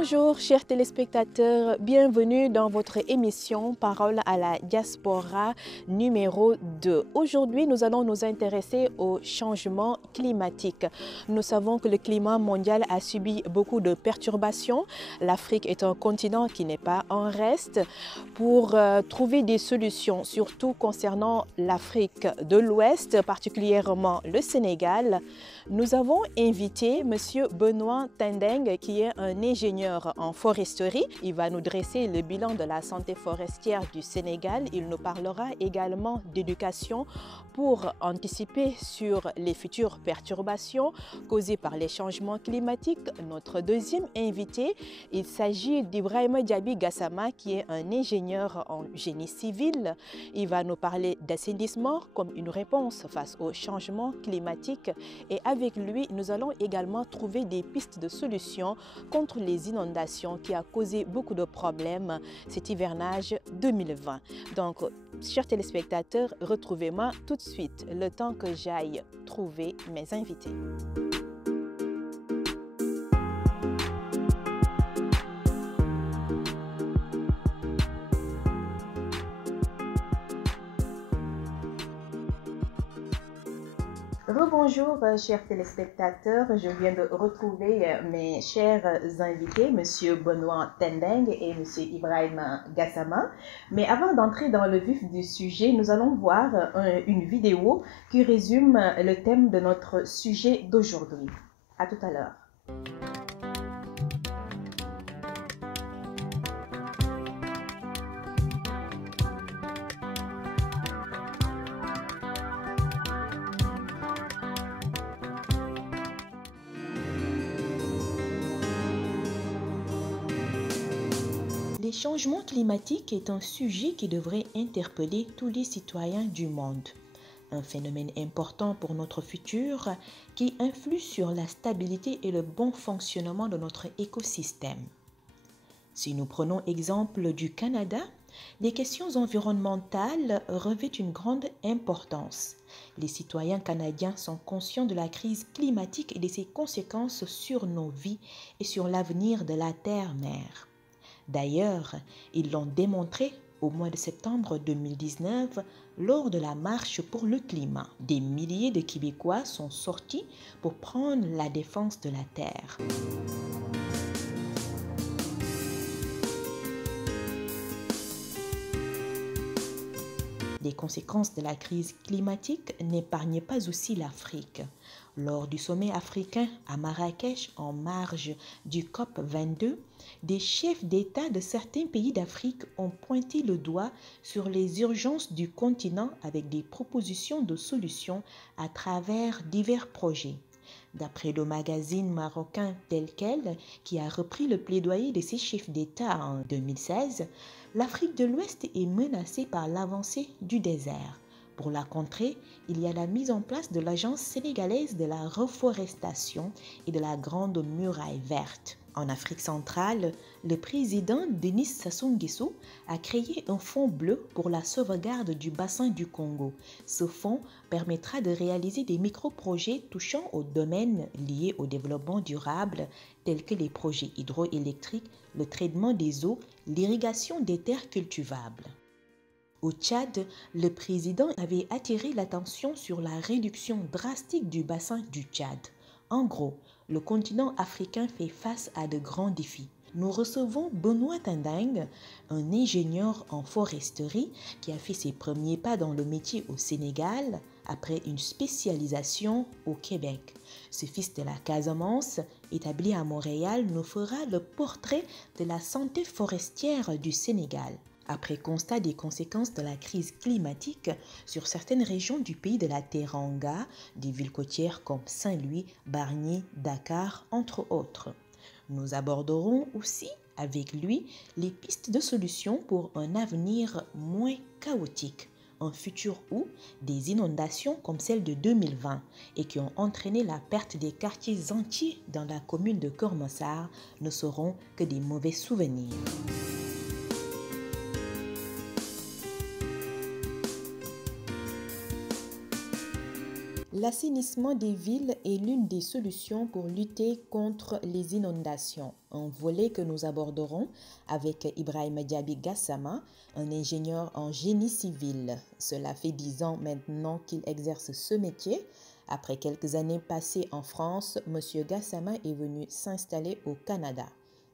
Bonjour chers téléspectateurs, bienvenue dans votre émission Parole à la diaspora numéro 2. Aujourd'hui, nous allons nous intéresser au changement climatique. Nous savons que le climat mondial a subi beaucoup de perturbations. L'Afrique est un continent qui n'est pas en reste. Pour trouver des solutions, surtout concernant l'Afrique de l'Ouest, particulièrement le Sénégal, nous avons invité M. Benoît Tendeng, qui est un ingénieur en foresterie. Il va nous dresser le bilan de la santé forestière du Sénégal. Il nous parlera également d'éducation pour anticiper sur les futures perturbations causées par les changements climatiques. Notre deuxième invité, il s'agit d'Ibrahima Diaby Gassama, qui est un ingénieur en génie civil. Il va nous parler d'assainissement comme une réponse face aux changements climatiques. Et avec lui, nous allons également trouver des pistes de solutions contre les inondations qui a causé beaucoup de problèmes cet hivernage 2020. Donc, chers téléspectateurs, retrouvez-moi tout de suite, le temps que j'aille trouver mes invités. Rebonjour chers téléspectateurs, je viens de retrouver mes chers invités, M. Benoît Tendeng et M. Ibrahima Gassama. Mais avant d'entrer dans le vif du sujet, nous allons voir une vidéo qui résume le thème de notre sujet d'aujourd'hui. À tout à l'heure. Le changement climatique est un sujet qui devrait interpeller tous les citoyens du monde. Un phénomène important pour notre futur qui influe sur la stabilité et le bon fonctionnement de notre écosystème. Si nous prenons exemple du Canada, les questions environnementales revêtent une grande importance. Les citoyens canadiens sont conscients de la crise climatique et de ses conséquences sur nos vies et sur l'avenir de la Terre-Mère. D'ailleurs, ils l'ont démontré au mois de septembre 2019 lors de la marche pour le climat. Des milliers de Québécois sont sortis pour prendre la défense de la terre. Les conséquences de la crise climatique n'épargnent pas aussi l'Afrique. Lors du sommet africain à Marrakech, en marge du COP22, des chefs d'État de certains pays d'Afrique ont pointé le doigt sur les urgences du continent avec des propositions de solutions à travers divers projets. D'après le magazine marocain Tel Quel, qui a repris le plaidoyer de ces chefs d'État en 2016, l'Afrique de l'Ouest est menacée par l'avancée du désert. Pour la contrer, il y a la mise en place de l'Agence sénégalaise de la reforestation et de la Grande Muraille verte. En Afrique centrale, le président Denis Sassou Nguesso a créé un fonds bleu pour la sauvegarde du bassin du Congo. Ce fonds permettra de réaliser des micro-projets touchant aux domaines liés au développement durable, tels que les projets hydroélectriques, le traitement des eaux, l'irrigation des terres cultivables. Au Tchad, le président avait attiré l'attention sur la réduction drastique du bassin du Tchad. En gros, le continent africain fait face à de grands défis. Nous recevons Benoît Tendeng, un ingénieur en foresterie qui a fait ses premiers pas dans le métier au Sénégal après une spécialisation au Québec. Ce fils de la Casamance, établi à Montréal, nous fera le portrait de la santé forestière du Sénégal. Après constat des conséquences de la crise climatique sur certaines régions du pays de la Teranga, des villes côtières comme Saint-Louis, Bargny, Dakar, entre autres. Nous aborderons aussi avec lui les pistes de solutions pour un avenir moins chaotique, un futur où des inondations comme celle de 2020 et qui ont entraîné la perte des quartiers entiers dans la commune de Keur-Massar ne seront que des mauvais souvenirs. L'assainissement des villes est l'une des solutions pour lutter contre les inondations, un volet que nous aborderons avec Ibrahima Diaby Gassama, un ingénieur en génie civil. Cela fait 10 ans maintenant qu'il exerce ce métier. Après quelques années passées en France, M. Gassama est venu s'installer au Canada.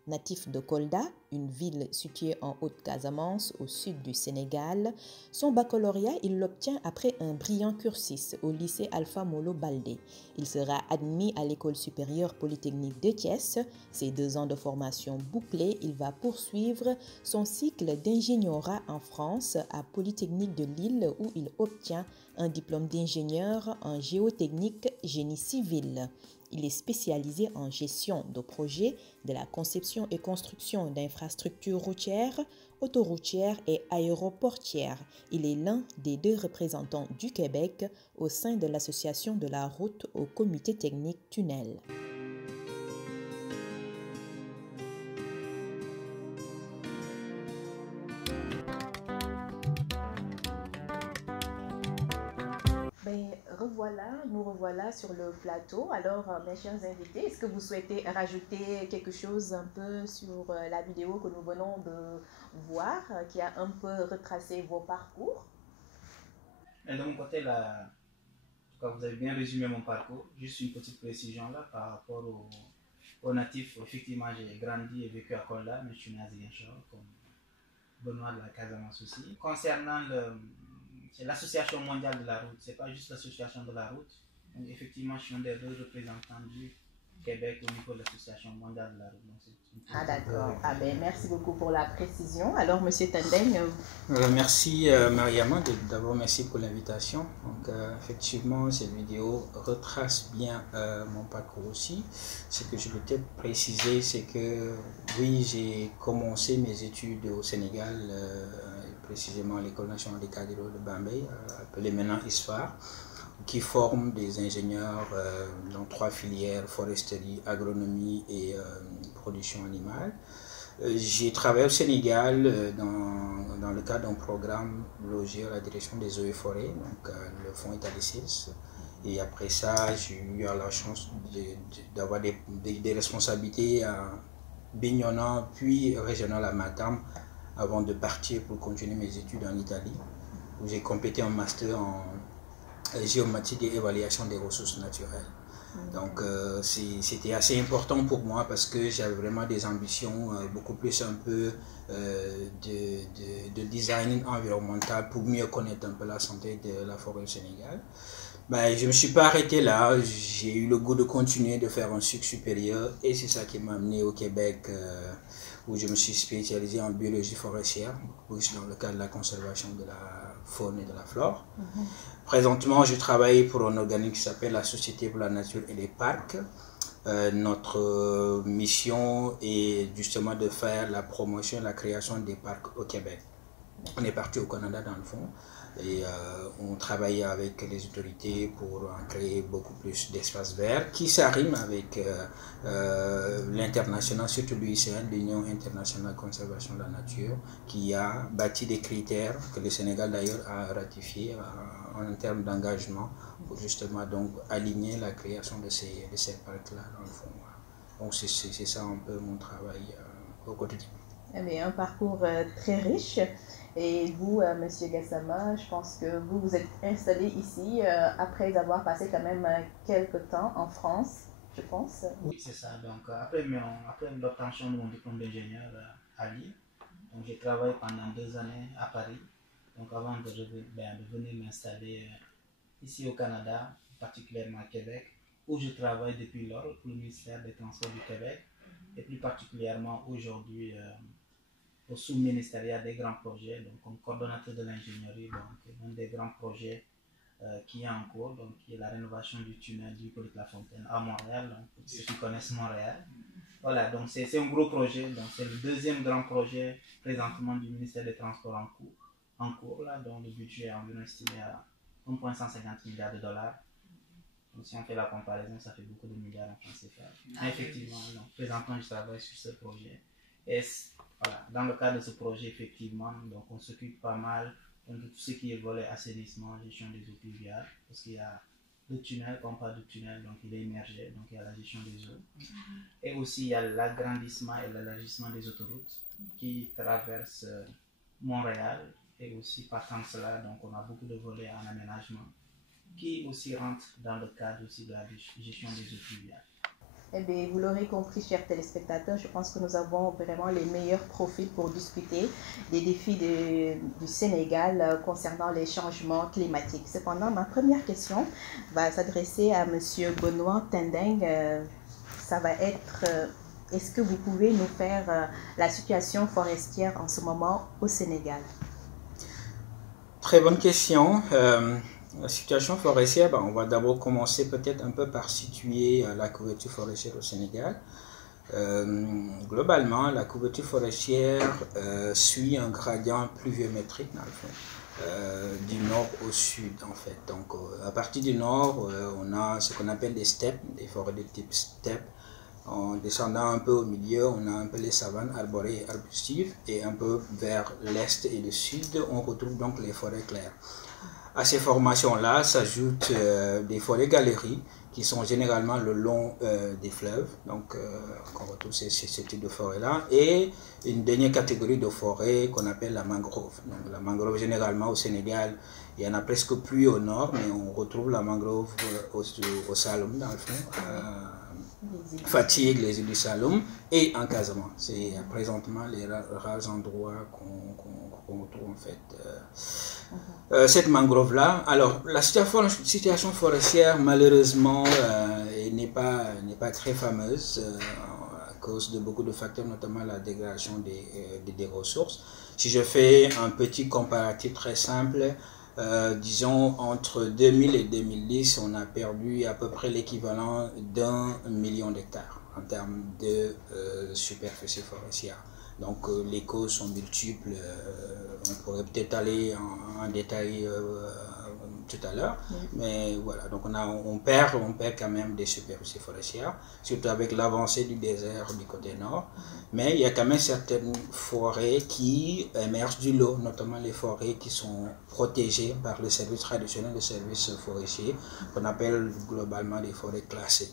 Natif de Kolda, une ville située en Haute-Casamance au sud du Sénégal, son baccalauréat, il l'obtient après un brillant cursus au lycée Alpha Molo Baldé. Il sera admis à l'école supérieure polytechnique de Thiès. Ces 2 ans de formation bouclés, il va poursuivre son cycle d'ingénierat en France à Polytechnique de Lille où il obtient un diplôme d'ingénieur en géotechnique génie civil. Il est spécialisé en gestion de projets, de la conception et construction d'infrastructures routières, autoroutières et aéroportières. Il est l'un des 2 représentants du Québec au sein de l'Association de la route au comité technique tunnel. Nous revoilà sur le plateau. Alors, mes chers invités, est-ce que vous souhaitez rajouter quelque chose un peu sur la vidéo que nous venons de voir, qui a un peu retracé vos parcours? Et de mon côté, là, en tout cas, vous avez bien résumé mon parcours. Juste une petite précision là par rapport aux natifs. Effectivement, j'ai grandi et vécu à Kolda, mais je suis né à Ziguinchor, comme Benoît de la Casamance aussi. Concernant l'association mondiale de la route, c'est pas juste l'association de la route. Donc, effectivement, je suis un des 2 représentants du Québec au niveau de l'association mondiale de la route. Donc, d'accord. Merci beaucoup pour la précision. Alors, Monsieur Tandeng. Merci Mariama, d'abord merci pour l'invitation. Donc effectivement, cette vidéo retrace bien mon parcours aussi. Ce que je peux peut-être préciser, c'est que oui, j'ai commencé mes études au Sénégal, précisément à l'École nationale des cadres de Bambey, appelée maintenant ISFAR, qui forme des ingénieurs dans 3 filières: foresterie, agronomie et production animale. J'ai travaillé au Sénégal dans le cadre d'un programme logé à la direction des eaux et forêts, donc le fonds État-6. Et après ça, j'ai eu la chance d'avoir des responsabilités à Bignona, puis régional à Matam, avant de partir pour continuer mes études en Italie, où j'ai complété un master en géomatique et évaluation des ressources naturelles. Donc c'était assez important pour moi parce que j'avais vraiment des ambitions beaucoup plus un peu de design environnemental pour mieux connaître un peu la santé de la forêt au Sénégal. Je ne me suis pas arrêté là, j'ai eu le goût de continuer de faire un cycle supérieur et c'est ça qui m'a amené au Québec où je me suis spécialisé en biologie forestière, plus dans le cadre de la conservation de la faune et de la flore. Présentement, je travaille pour un organisme qui s'appelle la Société pour la Nature et les Parcs. Notre mission est justement de faire la promotion et la création des parcs au Québec. On est parti au Canada dans le fond et on travaille avec les autorités pour en créer beaucoup plus d'espaces verts qui s'arriment avec l'international, surtout l'UICN, l'Union internationale de conservation de la nature, qui a bâti des critères que le Sénégal d'ailleurs a ratifiés en termes d'engagement pour justement donc aligner la création de ces parcs-là dans le fond. Donc c'est ça un peu mon travail au quotidien. Un parcours très riche. Et vous, Monsieur Gassama, je pense que vous vous êtes installé ici après avoir passé quand même quelques temps en France, je pense. Oui, c'est ça. Donc après l'obtention de mon diplôme d'ingénieur à Lille, donc j'ai travaillé pendant 2 années à Paris. Donc avant de venir m'installer ici au Canada, particulièrement à Québec, où je travaille depuis lors pour le ministère des Transports du Québec et plus particulièrement aujourd'hui au sous-ministériat des grands projets, donc comme coordonnateur de l'ingénierie, donc un des grands projets qui est en cours, donc qui est la rénovation du tunnel du Hippolyte-Lafontaine à Montréal, donc pour ceux qui connaissent Montréal. Voilà, donc c'est un gros projet, donc c'est le 2e grand projet présentement du ministère des Transports en cours là, dont le budget est environ estimé à 1,150 milliards de dollars. Donc si on fait la comparaison, ça fait beaucoup de milliards en francs CFA. Effectivement, donc, présentement je travaille sur ce projet. Et voilà, dans le cadre de ce projet, effectivement, donc on s'occupe pas mal de tout ce qui est volet assainissement, gestion des eaux pluviales, parce qu'il y a le tunnel, quand on parle de tunnel, donc il est immergé, donc il y a la gestion des eaux. Et aussi il y a l'agrandissement et l'élargissement des autoroutes qui traversent Montréal. Et aussi partant de cela, donc on a beaucoup de volets en aménagement qui aussi rentrent dans le cadre aussi de la gestion des eaux pluviales. Eh bien, vous l'aurez compris, chers téléspectateurs, je pense que nous avons vraiment les meilleurs profils pour discuter des défis du Sénégal concernant les changements climatiques. Cependant, ma première question va s'adresser à M. Benoît Tendeng. Ça va être, est-ce que vous pouvez nous faire la situation forestière en ce moment au Sénégal? Très bonne question. La situation forestière, on va d'abord commencer peut-être un peu par situer la couverture forestière au Sénégal. Globalement, la couverture forestière suit un gradient pluviométrique dans le fond, du nord au sud en fait. Donc à partir du nord, on a ce qu'on appelle des steppes, des forêts de type steppe. En descendant un peu au milieu, on a un peu les savanes arborées et arbustives, et un peu vers l'est et le sud, on retrouve donc les forêts claires. À ces formations-là s'ajoutent des forêts galeries qui sont généralement le long des fleuves, donc on retrouve ce type de forêts-là, et une dernière catégorie de forêts qu'on appelle la mangrove. Donc la mangrove, généralement au Sénégal, il n'y en a presque plus au nord, mais on retrouve la mangrove au Saloum, dans le fond, Fatigue, les îles du Saloum et en Casamance. C'est présentement les rares endroits qu'on retrouve en fait. Cette mangrove-là, alors la situation forestière malheureusement n'est pas très fameuse à cause de beaucoup de facteurs, notamment la dégradation des ressources. Si je fais un petit comparatif très simple, disons entre 2000 et 2010, on a perdu à peu près l'équivalent d'1 million d'hectares en termes de superficie forestière. Donc les causes sont multiples, on pourrait peut-être aller en détail tout à l'heure, mais voilà, donc on perd quand même des superficies forestières, surtout avec l'avancée du désert du côté nord, mais il y a quand même certaines forêts qui émergent du lot, notamment les forêts qui sont protégées par le service traditionnel, le service forestier, qu'on appelle globalement des forêts classées.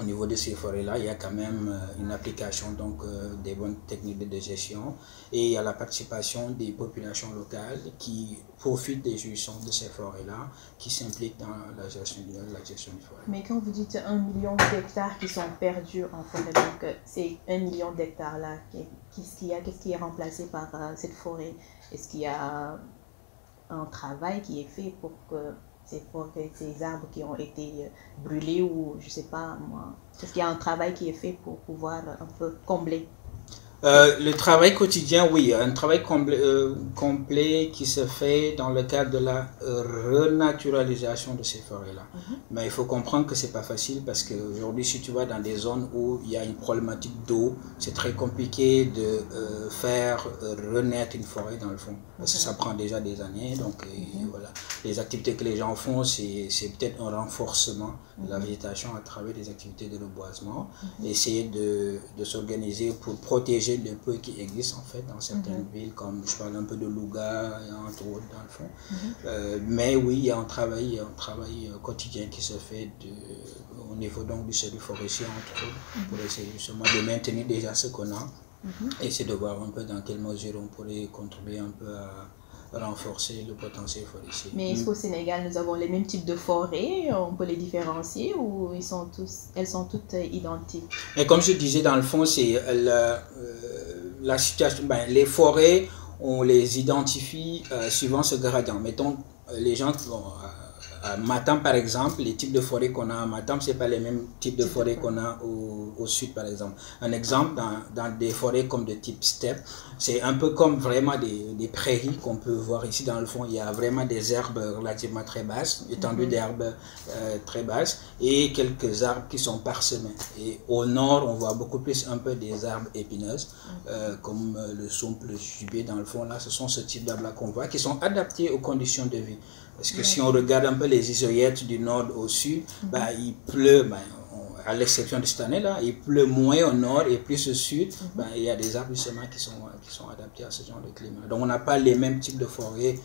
Au niveau de ces forêts-là, il y a quand même une application donc des bonnes techniques de gestion, et il y a la participation des populations locales qui profitent des jouissances de ces forêts-là, qui s'impliquent dans la gestion du forêt. Mais quand vous dites 1 million d'hectares qui sont perdus en forêt, donc c'est 1 million d'hectares là, qu'est-ce qui est remplacé par cette forêt? Est-ce qu'il y a un travail qui est fait pour que ces forêts, ces arbres qui ont été brûlés, ou je sais pas moi, est-ce qu'il y a un travail qui est fait pour pouvoir un peu combler? Le travail quotidien, oui, un travail complet qui se fait dans le cadre de la renaturalisation de ces forêts-là. Mais il faut comprendre que c'est pas facile, parce qu'aujourd'hui, si tu vas dans des zones où il y a une problématique d'eau, c'est très compliqué de faire renaître une forêt dans le fond, parce que ça prend déjà des années. Donc voilà, les activités que les gens font, c'est peut-être un renforcement de la végétation à travers des activités de reboisement, essayer de s'organiser pour protéger le peu qui existe en fait dans certaines villes, comme je parle un peu de Louga, entre autres dans le fond. Mais oui, il y a un travail quotidien qui se fait au niveau donc du service forestier, entre autres, pour essayer justement de maintenir déjà ce qu'on a, et essayer de voir un peu dans quelle mesure on pourrait contribuer un peu à renforcer le potentiel forestier. Mais est-ce qu'au Sénégal, nous avons les mêmes types de forêts? On peut les différencier, ou elles sont toutes identiques? Et comme je disais, dans le fond, c'est la situation. Les forêts, on les identifie suivant ce gradient. Mettons, les gens à Matam, par exemple, les types de forêts qu'on a à Matam, ce n'est pas les mêmes types de forêts qu'on a au sud, par exemple. Un exemple, dans des forêts comme de type steppe, c'est un peu comme vraiment des prairies qu'on peut voir ici dans le fond. Il y a vraiment des herbes relativement très basses, étendues d'herbes très basses, et quelques arbres qui sont parsemés. Et au nord, on voit beaucoup plus un peu des arbres épineuses, comme le soumpe, le gibier dans le fond. Là, ce sont ce type d'arbres-là qu'on voit, qui sont adaptés aux conditions de vie. Parce que si on regarde un peu les isoyettes du nord au sud, il pleut à l'exception de cette année-là, il pleut moins au nord et plus au sud, ben, il y a des arbres justement qui sont adaptés à ce genre de climat. Donc on n'a pas les mêmes types de forêts,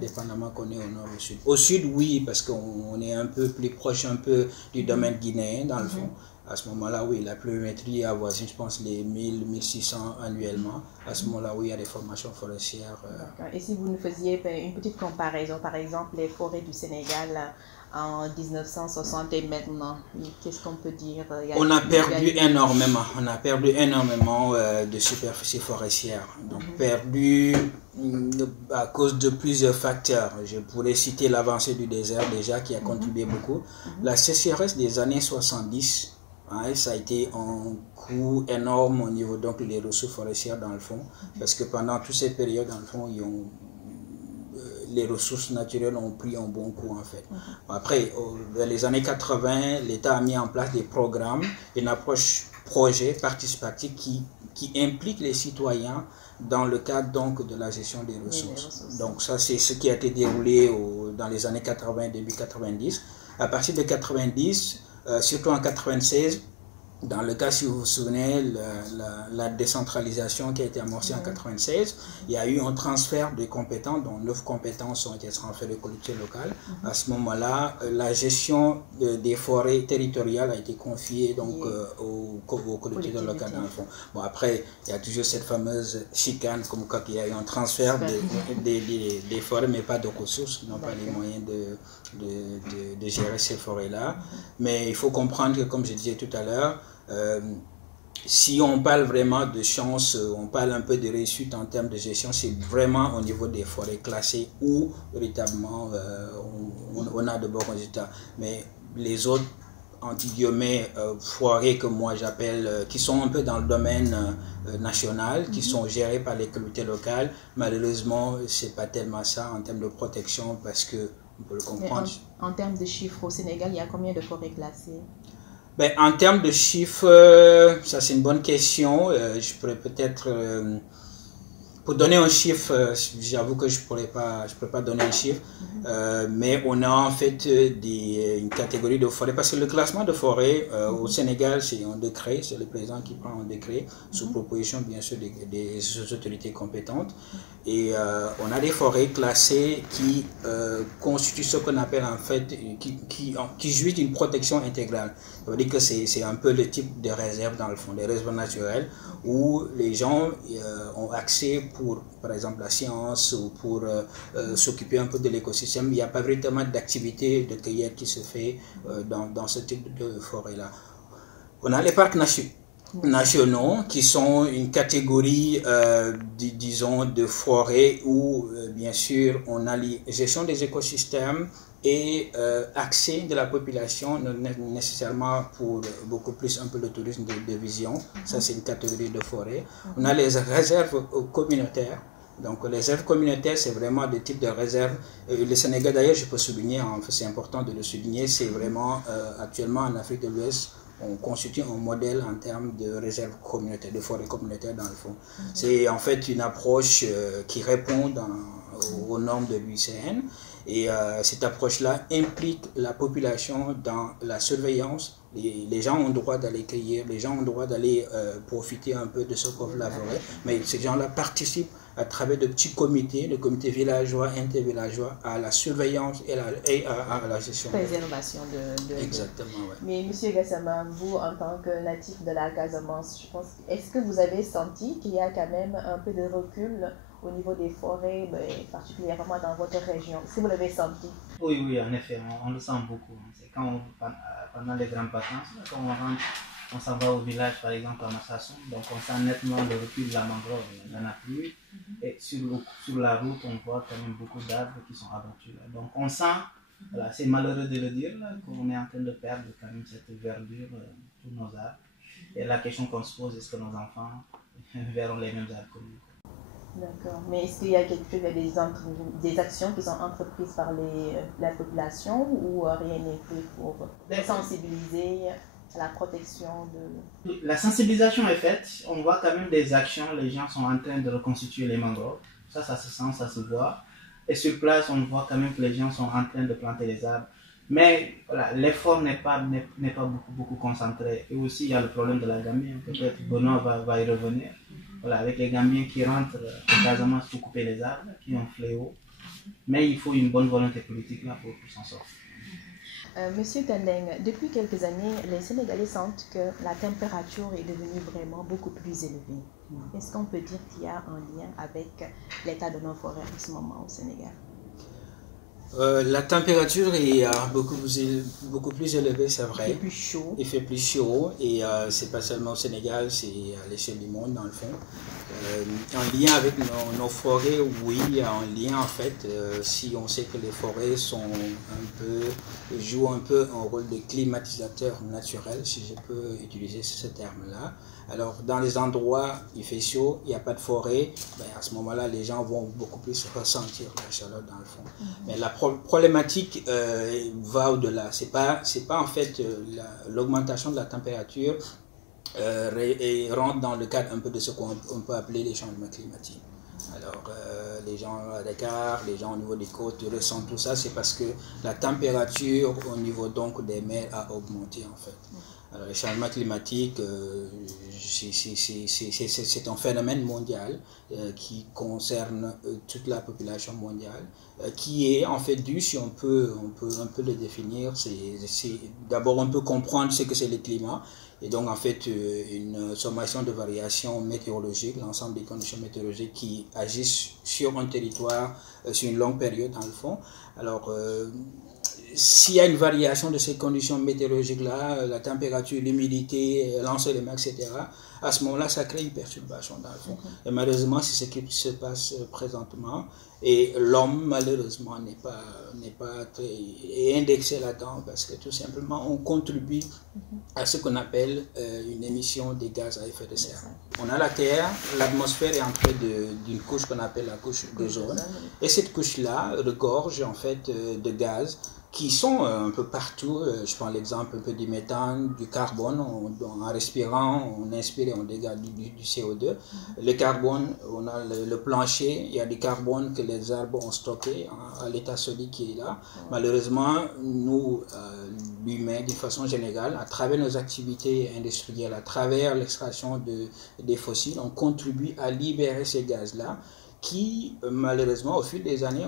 dépendamment qu'on est au nord ou au sud. Au sud, oui, parce qu'on est un peu plus proche un peu du domaine guinéen, dans le fond. À ce moment-là, oui, la pluviométrie avoisine, je pense, les 1000-1600 annuellement. À ce moment-là, oui, il y a des formations forestières. Et si vous nous faisiez une petite comparaison, par exemple, les forêts du Sénégal en 1960 et maintenant, qu'est-ce qu'on peut dire? On a perdu énormément. On a perdu énormément de superficie forestière. Donc, perdu à cause de plusieurs facteurs. Je pourrais citer l'avancée du désert déjà qui a contribué beaucoup. La sécheresse des années 70. Ça a été un coût énorme au niveau donc des ressources forestières dans le fond, parce que pendant toutes ces périodes dans le fond, les ressources naturelles ont pris un bon coup en fait. Après, dans les années 80, l'État a mis en place des programmes, une approche projet participative qui implique les citoyens dans le cadre donc de la gestion des ressources. Donc ça c'est ce qui a été déroulé dans les années 80, début 90. À partir de 90, surtout en 96, dans le cas, si vous vous souvenez, la décentralisation qui a été amorcée en 96, il y a eu un transfert de compétences, dont 9 compétences ont été transférées aux collectivités locales. À ce moment-là, la gestion des forêts territoriales a été confiée donc, aux collectivités locales dans le fond. Bon, après, il y a toujours cette fameuse chicane, comme quoi il y a eu un transfert des forêts, mais pas de ressources, qui n'ont pas les moyens de gérer ces forêts-là. Mais il faut comprendre que, comme je disais tout à l'heure, si on parle vraiment de chance, on parle un peu de réussite en termes de gestion, c'est vraiment au niveau des forêts classées où véritablement on a de bons résultats. Mais les autres, entre guillemets, forêts que moi j'appelle, qui sont un peu dans le domaine national, qui sont gérées par les collectivités locales, malheureusement, c'est pas tellement ça en termes de protection parce que, on peut le comprendre. En termes de chiffres au Sénégal, il y a combien de forêts classées? Ben, en termes de chiffres, ça c'est une bonne question. Je pourrais peut-être, pour donner un chiffre, j'avoue que je peux pas donner un chiffre, mais on a en fait une catégorie de forêts, parce que le classement de forêts au Sénégal, c'est un décret, c'est le président qui prend un décret, sous proposition bien sûr des autorités compétentes. Et on a des forêts classées qui constituent ce qu'on appelle en fait, qui jouissent d'une protection intégrale. Ça veut dire que c'est un peu le type de réserve dans le fond, des réserves naturelles, où les gens ont accès pour, par exemple, la science ou pour s'occuper un peu de l'écosystème. Il n'y a pas véritablement d'activité de cueillette qui se fait dans ce type de forêt-là. On a les parcs nationaux qui sont une catégorie, disons, de forêts où, bien sûr, on a la gestion des écosystèmes et accès de la population, nécessairement pour beaucoup plus un peu le tourisme de vision. Ça, c'est une catégorie de forêt. On a les réserves communautaires. Donc les réserves communautaires, c'est vraiment des types de réserves. Le Sénégal, d'ailleurs, je peux souligner, c'est important de le souligner, c'est vraiment actuellement en Afrique de l'Ouest, on constitue un modèle en termes de réserves communautaires, de forêts communautaires dans le fond. C'est en fait une approche qui répond aux normes de l'UICN. Et cette approche-là implique la population dans la surveillance. Les gens ont le droit d'aller cueillir, les gens ont le droit d'aller profiter un peu de ce qu'offre la forêt, mais ces gens-là participent à travers de petits comités, de comités villageois, intervillageois, à la surveillance et à la gestion. Préservation Exactement, oui. Mais M. Gassama, vous, en tant que natif de la Casamance, je pense, est-ce que vous avez senti qu'il y a quand même un peu de recul au niveau des forêts, particulièrement dans votre région? Est-ce que vous l'avez senti? Oui, en effet, on le sent beaucoup. C'est quand pendant les grandes vacances, quand on rentre, on s'en va au village, par exemple, à Massasson, donc on sent nettement le recul de la mangrove, il n'y en a plus. Et sur la route, on voit quand même beaucoup d'arbres qui sont abattus. Donc on sent, voilà, c'est malheureux de le dire, qu'on est en train de perdre quand même cette verdure, tous nos arbres. Et la question qu'on se pose, est-ce que nos enfants verront les mêmes arbres que nous? D'accord. Mais est-ce qu'il y a des actions qui sont entreprises par la population ou rien n'est fait pour sensibiliser à la protection de... La sensibilisation est faite, on voit quand même des actions, les gens sont en train de reconstituer les mangroves, ça se sent, ça se voit. Et sur place, on voit quand même que les gens sont en train de planter les arbres. Mais voilà, l'effort n'est pas beaucoup concentré. Et aussi, il y a le problème de la Gambie. Peut-être Benoît va y revenir. Voilà, avec les Gambiens qui rentrent en Casamance pour couper les arbres, qui ont fléau. Mais il faut une bonne volonté politique là pour s'en sortir. Monsieur Tendeng, depuis quelques années, les Sénégalais sentent que la température est devenue vraiment beaucoup plus élevée. Est-ce qu'on peut dire qu'il y a un lien avec l'état de nos forêts en ce moment au Sénégal? La température est beaucoup plus élevée, c'est vrai. Il fait plus chaud. Il fait plus chaud et c'est pas seulement au Sénégal, c'est à l'échelle du monde dans le fond. En lien avec nos forêts, oui, il y a un lien en fait. Si on sait que les forêts jouent un peu un rôle de climatisateur naturel, si je peux utiliser ce terme-là. Alors, dans les endroits où il fait chaud, il n'y a pas de forêt, ben, à ce moment-là, les gens vont beaucoup plus ressentir la chaleur dans le fond. Mais la problématique va au-delà. C'est pas en fait l'augmentation de la température et rentre dans le cadre un peu de ce qu'on peut appeler les changements climatiques. Alors, les gens à Dakar, les gens au niveau des côtes ressentent tout ça, c'est parce que la température au niveau donc des mers a augmenté en fait. Alors, le changement climatique, c'est un phénomène mondial qui concerne toute la population mondiale, qui est en fait dû, si on peut un peu le définir, c'est d'abord on peut comprendre ce que c'est le climat, et donc en fait une sommation de variations météorologiques, l'ensemble des conditions météorologiques qui agissent sur un territoire sur une longue période dans le fond. Alors, s'il y a une variation de ces conditions météorologiques-là, la température, l'humidité, l'ensoleillement, etc., à ce moment-là, ça crée une perturbation dans le fond. Et malheureusement, c'est ce qui se passe présentement. Et l'homme, malheureusement, n'est pas très indexé là-dedans parce que tout simplement, on contribue à ce qu'on appelle une émission des gaz à effet de serre. On a la Terre, l'atmosphère est entrée d'une couche qu'on appelle la couche d'ozone. Et cette couche-là regorge en fait de gaz qui sont un peu partout. Je prends l'exemple un peu du méthane, du carbone. En respirant, on inspire et on dégage du CO2. Le carbone, on a le plancher, il y a du carbone que les arbres ont stocké à l'état solide qui est là. Malheureusement, nous, l'humain, d'une façon générale, à travers nos activités industrielles, à travers l'extraction des fossiles, on contribue à libérer ces gaz-là qui, malheureusement, au fil des années,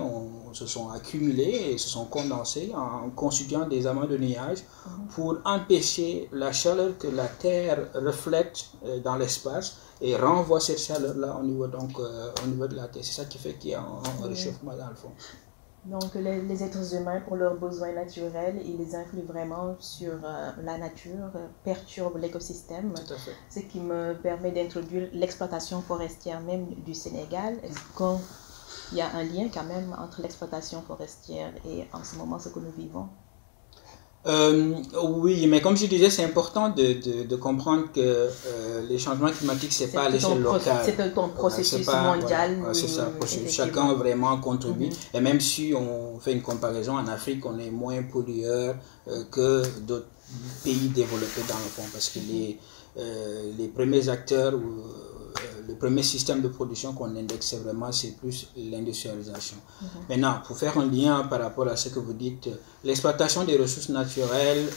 se sont accumulés et se sont condensés en constituant des amas de nuages pour empêcher la chaleur que la Terre reflète dans l'espace et renvoie cette chaleur-là au niveau de la Terre. C'est ça qui fait qu'il y a un réchauffement dans le fond. Donc les êtres humains, pour leurs besoins naturels, ils les influent vraiment sur la nature, perturbent l'écosystème. Tout à fait. Ce qui me permet d'introduire l'exploitation forestière même du Sénégal. Est-ce qu'il y a un lien quand même entre l'exploitation forestière et en ce moment ce que nous vivons? Oui, mais comme je disais, c'est important de comprendre que les changements climatiques, c'est pas à l'échelle locale. C'est un processus mondial. Voilà, c'est ça, chacun vraiment contribue. Et même si on fait une comparaison, en Afrique, on est moins pollueur que d'autres pays développés dans le fond, parce que les premiers acteurs le premier système de production qu'on indexe vraiment, c'est plus l'industrialisation. Maintenant, pour faire un lien par rapport à ce que vous dites, l'exploitation des ressources naturelles,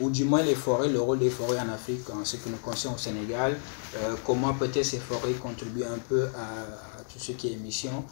ou du moins les forêts, le rôle des forêts en Afrique, en ce qui nous concerne au Sénégal, comment peut-être ces forêts contribuent un peu à tout ce qui est émission.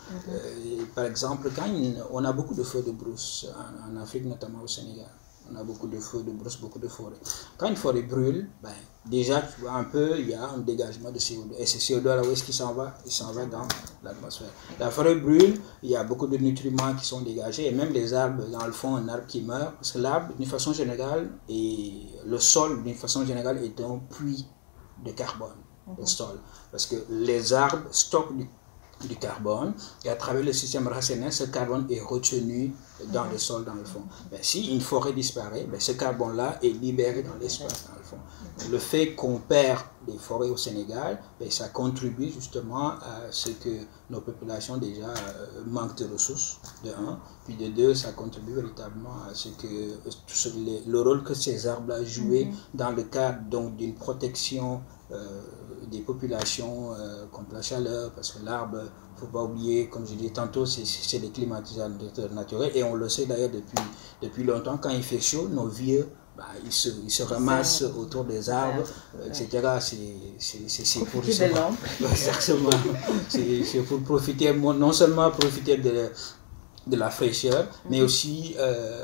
Par exemple, quand on a beaucoup de feux de brousse en Afrique, notamment au Sénégal. On a beaucoup de feux de brousse, beaucoup de forêts. Quand une forêt brûle, ben, déjà, tu vois un peu, il y a un dégagement de CO2. Et ce CO2, là, où est-ce qu'il s'en va? Il s'en va dans l'atmosphère. La forêt brûle, il y a beaucoup de nutriments qui sont dégagés. Et même les arbres, dans le fond, un arbre qui meurt. Parce que l'arbre, d'une façon générale, et le sol, d'une façon générale, est un puits de carbone, le sol. Parce que les arbres stockent du carbone, et à travers le système racinaire, ce carbone est retenu dans le sol, dans le fond. Mais si une forêt disparaît, ben, ce carbone-là est libéré dans l'espace, dans le fond. Le fait qu'on perd des forêts au Sénégal, ben, ça contribue justement à ce que nos populations déjà manquent de ressources, de un, puis de deux, ça contribue véritablement à ce que le rôle que ces arbres-là jouaient dans le cadre donc d'une protection des populations contre la chaleur, parce que l'arbre faut pas oublier, comme je disais tantôt, c'est des climatisateurs naturels et on le sait d'ailleurs depuis longtemps, quand il fait chaud, nos vieux, bah, ils se ramassent autour des arbres, etc. C'est pour ça. Exactement. C'est pour profiter, non seulement profiter de la fraîcheur, mais aussi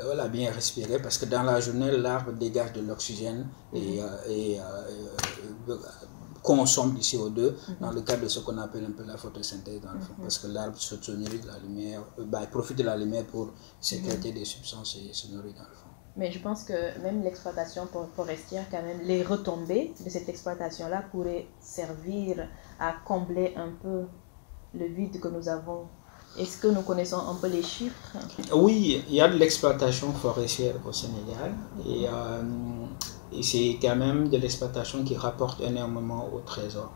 voilà, bien respirer, parce que dans la journée, l'arbre dégage de l'oxygène et consomme du CO2 dans le cadre de ce qu'on appelle un peu la photosynthèse dans le fond, parce que l'arbre se nourrit de la lumière, il profite de la lumière pour sécréter des substances et se nourrir dans le fond. Mais je pense que même l'exploitation forestière, quand même, les retombées de cette exploitation-là pourraient servir à combler un peu le vide que nous avons. Est-ce que nous connaissons un peu les chiffres? Oui, il y a de l'exploitation forestière au Sénégal et c'est quand même de l'exploitation qui rapporte énormément au trésor.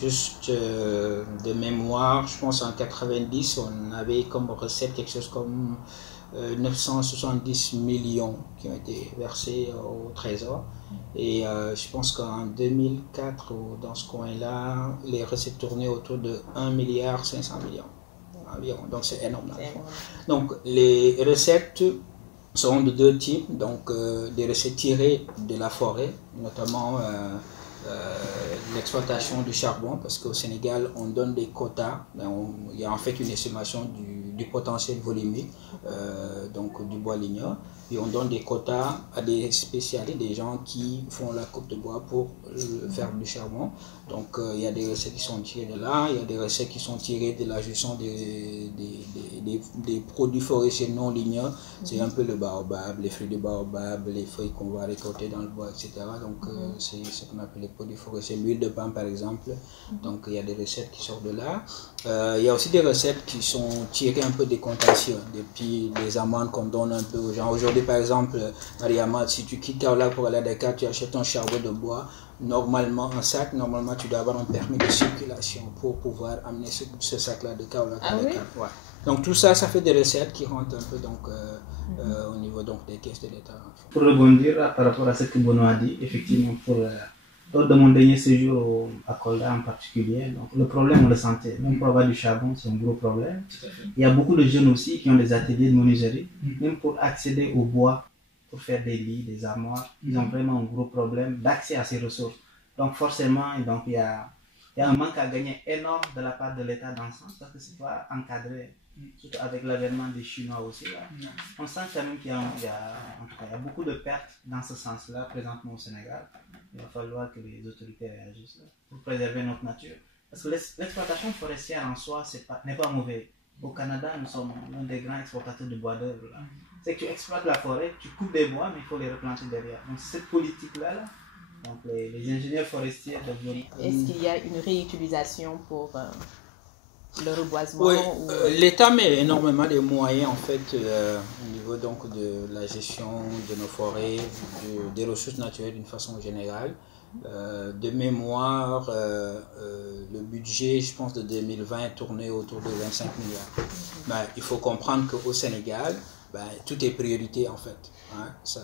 Juste de mémoire, je pense en 90, on avait comme recette quelque chose comme 970 millions qui ont été versés au trésor. Et je pense qu'en 2004, dans ce coin-là, les recettes tournaient autour de 1,5 milliard environ. Donc c'est énorme. Donc les recettes sont de deux types, donc des recettes tirées de la forêt, notamment l'exploitation du charbon, parce qu'au Sénégal on donne des quotas, il y a en fait une estimation du potentiel volumique donc du bois ligneux, et on donne des quotas à des spécialistes, des gens qui font la coupe de bois pour faire du charbon. Donc il y a des recettes qui sont tirées de là, il y a des recettes qui sont tirées de la gestion des produits forestiers non ligneux, c'est un peu le baobab, les fruits du baobab, les feuilles qu'on va récolter dans le bois, etc. Donc c'est ce qu'on appelle les produits forestiers, l'huile de palme par exemple, donc il y a des recettes qui sortent de là. Il y a aussi des recettes qui sont tirées un peu des contentieux, depuis des amendes qu'on donne un peu aux gens. Aujourd'hui par exemple, Mariama, si tu quittes Kaolack pour aller à Dakar, tu achètes un charbon de bois, normalement un sac, normalement tu dois avoir un permis de circulation pour pouvoir amener ce sac-là de Kaolack à Dakar. Ouais. Donc tout ça, ça fait des recettes qui rentrent un peu donc, au niveau donc, des caisses de l'État. Pour rebondir par rapport à ce que Benoît a dit, effectivement, lors de mon dernier séjour à Kolda en particulier, donc le problème on le sentait, même pour avoir du charbon c'est un gros problème. Il y a beaucoup de jeunes aussi qui ont des ateliers de menuiserie, même pour accéder au bois, pour faire des lits, des armoires, ils ont vraiment un gros problème d'accès à ces ressources. Donc forcément, donc, il y a un manque à gagner énorme de la part de l'État dans ce sens, parce que c'est pas encadré, surtout avec l'avènement des Chinois aussi. Là. On sent quand même qu'il y a beaucoup de pertes dans ce sens-là présentement au Sénégal. Il va falloir que les autorités réagissent là, pour préserver notre nature. Parce que l'exploitation forestière en soi n'est pas mauvais. Au Canada, nous sommes l'un des grands exportateurs de bois d'œuvre. C'est que tu exploites la forêt, tu coupes des bois, mais il faut les replanter derrière. Donc cette politique-là, donc les ingénieurs forestiers deviennent... Est-ce qu'il y a une réutilisation pour le reboisement? Oui, l'État met énormément de moyens en fait au niveau donc de la gestion de nos forêts, des ressources naturelles d'une façon générale. De mémoire, le budget, je pense, de 2020 tournait autour de 25 milliards. Ben, il faut comprendre qu'au Sénégal, tout est priorité en fait. Hein. Ça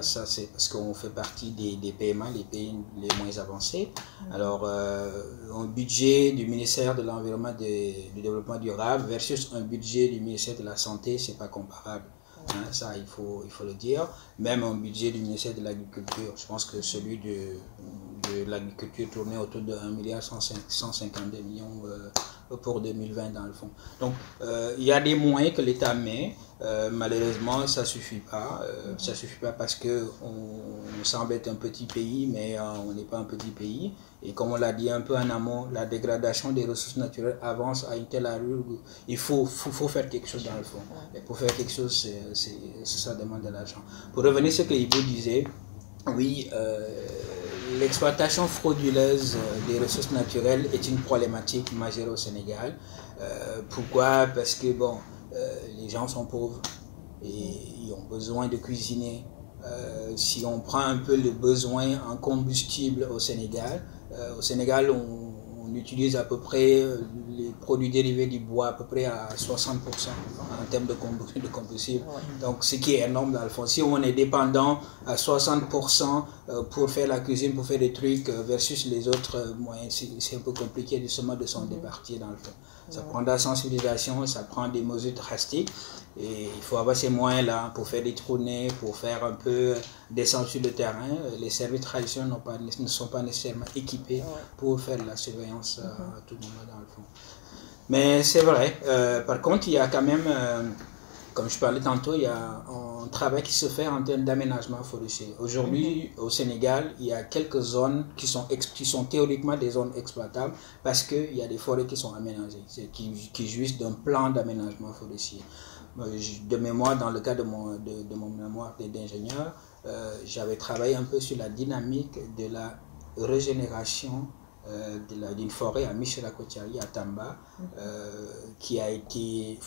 c'est parce qu'on fait partie des PMA, les pays les moins avancés. Alors, un budget du ministère de l'Environnement et du Développement durable versus un budget du ministère de la Santé, c'est pas comparable. Hein, ça, il faut le dire. Même un budget du ministère de l'Agriculture, je pense que celui de l'agriculture tournait autour de 1,152 milliard pour 2020 dans le fond. Donc, il y a des moyens que l'État met. Malheureusement, ça ne suffit pas. Ça suffit pas parce qu'on semble être un petit pays, mais on n'est pas un petit pays. Et comme on l'a dit un peu en amont, la dégradation des ressources naturelles avance à une telle allure qu'il faut faire quelque chose dans le fond. Et pour faire quelque chose, ça demande de l'argent. Pour revenir à ce que Ibo disait, oui, l'exploitation frauduleuse des ressources naturelles est une problématique majeure au Sénégal. Pourquoi? Parce que bon, les gens sont pauvres et ils ont besoin de cuisiner. Si on prend un peu le besoin en combustible au Sénégal, on utilise à peu près les produits dérivés du bois à peu près à 60% en termes de combustible. Donc ce qui est énorme dans le fond. Si on est dépendant à 60% pour faire la cuisine, pour faire des trucs versus les autres moyens, c'est un peu compliqué justement de s'en départir dans le fond. Ça prend de la sensibilisation, ça prend des mesures drastiques et il faut avoir ces moyens-là pour faire des tournées, pour faire un peu descendre sur le terrain. Les services traditionnels ne sont pas nécessairement équipés pour faire la surveillance à tout moment dans le fond. Mais c'est vrai, par contre il y a quand même, comme je parlais tantôt, il y a un travail qui se fait en termes d'aménagement forestier. Aujourd'hui, au Sénégal, il y a quelques zones qui sont théoriquement des zones exploitables parce qu'il y a des forêts qui sont aménagées, qui jouissent d'un plan d'aménagement forestier. De mémoire, dans le cas de mon mémoire d'ingénieur, j'avais travaillé un peu sur la dynamique de la régénération d'une forêt à Michelakotiari, à Tamba, qui a été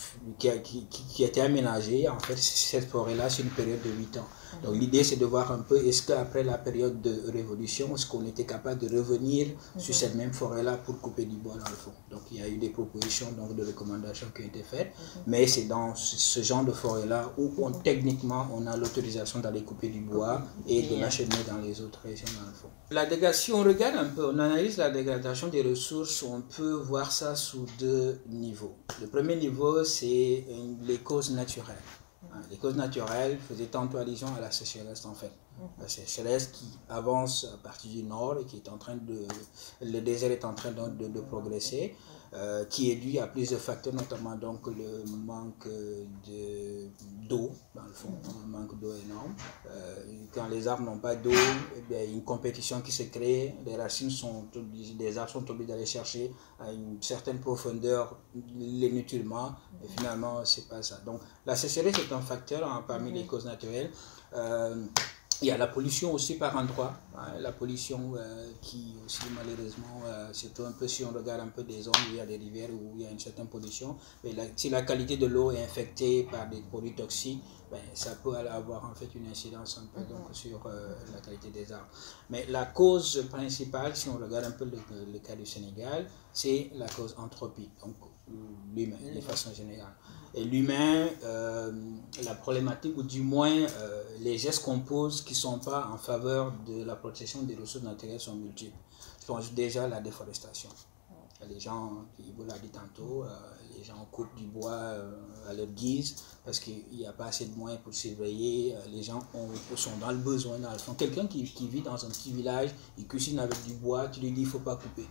aménagée, en fait, cette forêt-là, sur une période de 8 ans. Donc l'idée, c'est de voir un peu, est-ce qu'après la période de révolution, est-ce qu'on était capable de revenir sur cette même forêt-là pour couper du bois dans le fond. Donc il y a eu des propositions, donc, de recommandations qui ont été faites, mais c'est dans ce genre de forêt-là où techniquement, on a l'autorisation d'aller couper du bois et de l'acheminer dans les autres régions dans le fond. La dégradation, si on regarde un peu, on analyse la dégradation des ressources, on peut voir ça sous 2 niveaux. Le premier niveau, c'est les causes naturelles. Les causes naturelles faisaient tantôt allusion à la sécheresse en fait. La sécheresse qui avance à partir du nord et qui est en train le désert est en train de progresser, qui est dû à plusieurs facteurs, notamment donc le manque d'eau, dans le fond, un manque d'eau énorme. Quand les arbres n'ont pas d'eau, il y a une compétition qui se crée, les racines des arbres sont obligés d'aller chercher à une certaine profondeur les nutriments, et finalement c'est pas ça. Donc la sécheresse est un facteur parmi les causes naturelles. Il y a la pollution aussi par endroits, la pollution qui aussi malheureusement, surtout un peu si on regarde un peu des zones où il y a des rivières où il y a une certaine pollution, mais si la qualité de l'eau est infectée par des produits toxiques, ça peut avoir en fait une incidence un peu donc, sur la qualité des arbres. Mais la cause principale, si on regarde un peu le cas du Sénégal, c'est la cause anthropique, donc l'humain de façon générale. Et l'humain, la problématique, ou du moins les gestes qu'on pose qui ne sont pas en faveur de la protection des ressources naturelles sont multiples. Je pense déjà à la déforestation. Les gens, Ivo l'a dit tantôt, les gens coupent du bois à leur guise parce qu'il n'y a pas assez de moyens pour surveiller. Les gens sont dans le besoin, dans le fond. Quelqu'un qui vit dans un petit village, il cuisine avec du bois, tu lui dis qu'il ne faut pas couper.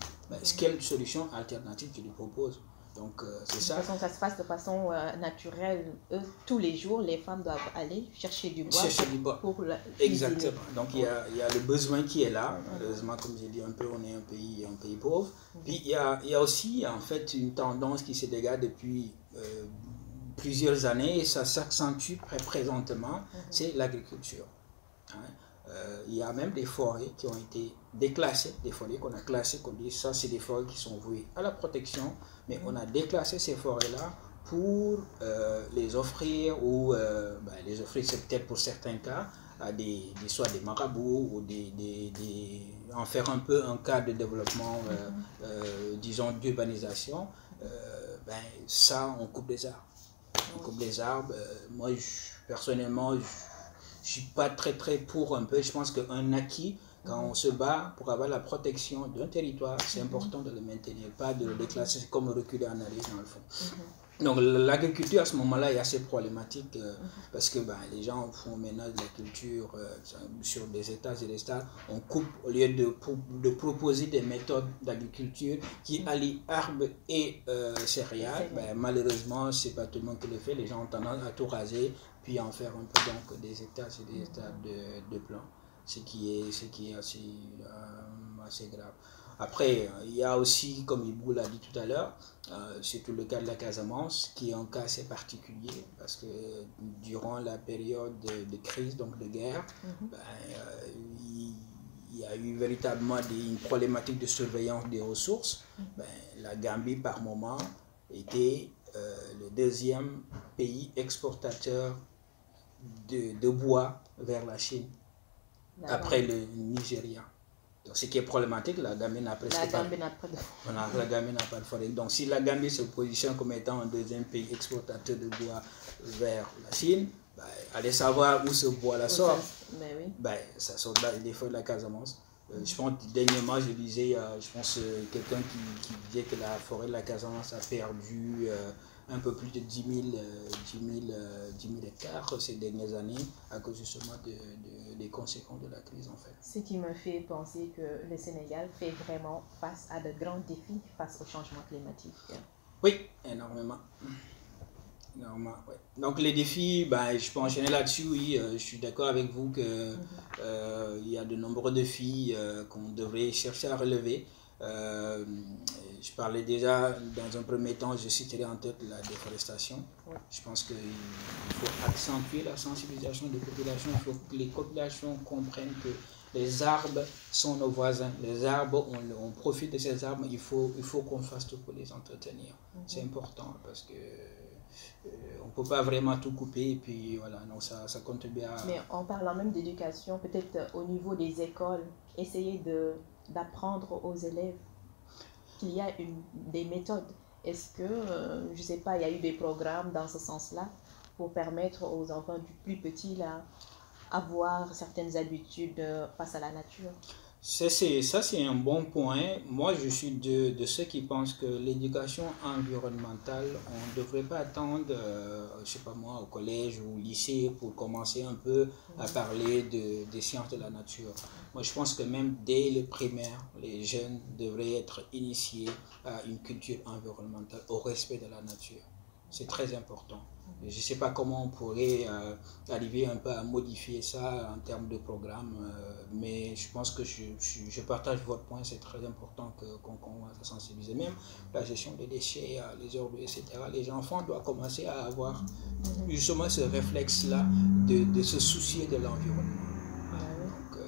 Quelle solution alternative tu lui proposes? Donc, c'est ça. De toute façon, ça se passe de façon naturelle. Tous les jours, les femmes doivent aller chercher du bois. Pour exactement. Donc, il y a le besoin qui est là. Malheureusement, comme j'ai dit un peu, on est un pays pauvre. Puis, il y a aussi, en fait, une tendance qui se dégage depuis plusieurs années, et ça s'accentue présentement, c'est l'agriculture. Il y a même des forêts qui ont été déclassées, des forêts qu'on a classées, qu'on dit ça, c'est des forêts qui sont vouées à la protection, mais on a déclassé ces forêts-là pour les offrir, ou les offrir, c'est peut-être pour certains cas, à soit des marabouts, ou en faire un peu un cas de développement, disons, d'urbanisation. Ça, on coupe des arbres. On coupe des arbres. Moi, personnellement, je ne suis pas très pour un peu. Je pense qu'un acquis, quand on se bat pour avoir la protection d'un territoire, c'est important de le maintenir, pas de le déclasser comme reculer en arrière dans le fond. Donc l'agriculture à ce moment-là est assez problématique parce que les gens font maintenant de la culture sur des états et des stades. On coupe au lieu de proposer des méthodes d'agriculture qui allient arbres et céréales. Malheureusement, c'est pas tout le monde qui le fait. Les gens ont tendance à tout raser puis en faire un peu donc des états et des états de plants, ce qui est assez grave. Après, il y a aussi, comme Ibou l'a dit tout à l'heure, surtout le cas de la Casamance, qui est un cas assez particulier, parce que durant la période de crise, donc de guerre, il y a eu véritablement une problématique de surveillance des ressources. La Gambie, par moment, était le deuxième pays exportateur de bois vers la Chine, après le Nigeria. Donc, ce qui est problématique, la Gambie n'a presque pas de forêt. Donc, si la Gambie se positionne comme étant un deuxième pays exportateur de bois vers la Chine, allez savoir où ce bois-là sort. Mais oui. Ben, ça sort des feuilles de la Casamance. Je pense, dernièrement, je lisais, je pense, quelqu'un qui disait que la forêt de la Casamance a perdu un peu plus de 10 000 hectares ces dernières années à cause justement des conséquences de la crise, en fait. Ce qui me fait penser que le Sénégal fait vraiment face à de grands défis face au changement climatique. Oui, énormément. Ouais. Donc les défis, ben, je peux enchaîner là-dessus, oui, je suis d'accord avec vous que il y a de nombreux défis qu'on devrait chercher à relever. Je parlais déjà, dans un premier temps, je citerai en tête la déforestation. Oui. Je pense qu'il faut accentuer la sensibilisation des populations, il faut que les populations comprennent que les arbres sont nos voisins. Les arbres, on profite de ces arbres, il faut qu'on fasse tout pour les entretenir. C'est important parce que on ne peut pas vraiment tout couper et puis voilà, donc ça contribue à... Mais en parlant même d'éducation, peut-être au niveau des écoles, essayer d'apprendre aux élèves qu'il y a des méthodes. Est-ce que, je ne sais pas, il y a eu des programmes dans ce sens-là pour permettre aux enfants du plus petit là, avoir certaines habitudes face à la nature? Ça, c'est un bon point. Moi, je suis de ceux qui pensent que l'éducation environnementale, on ne devrait pas attendre, je ne sais pas moi, au collège ou au lycée pour commencer un peu à parler des sciences de la nature. Moi, je pense que même dès le primaire, les jeunes devraient être initiés à une culture environnementale, au respect de la nature. C'est très important. Je ne sais pas comment on pourrait arriver un peu à modifier ça en termes de programme, mais je pense que je partage votre point, c'est très important qu'on commence à sensibiliser. Même la gestion des déchets, les ordures, etc. Les enfants doivent commencer à avoir justement ce réflexe-là de se soucier de l'environnement. Donc,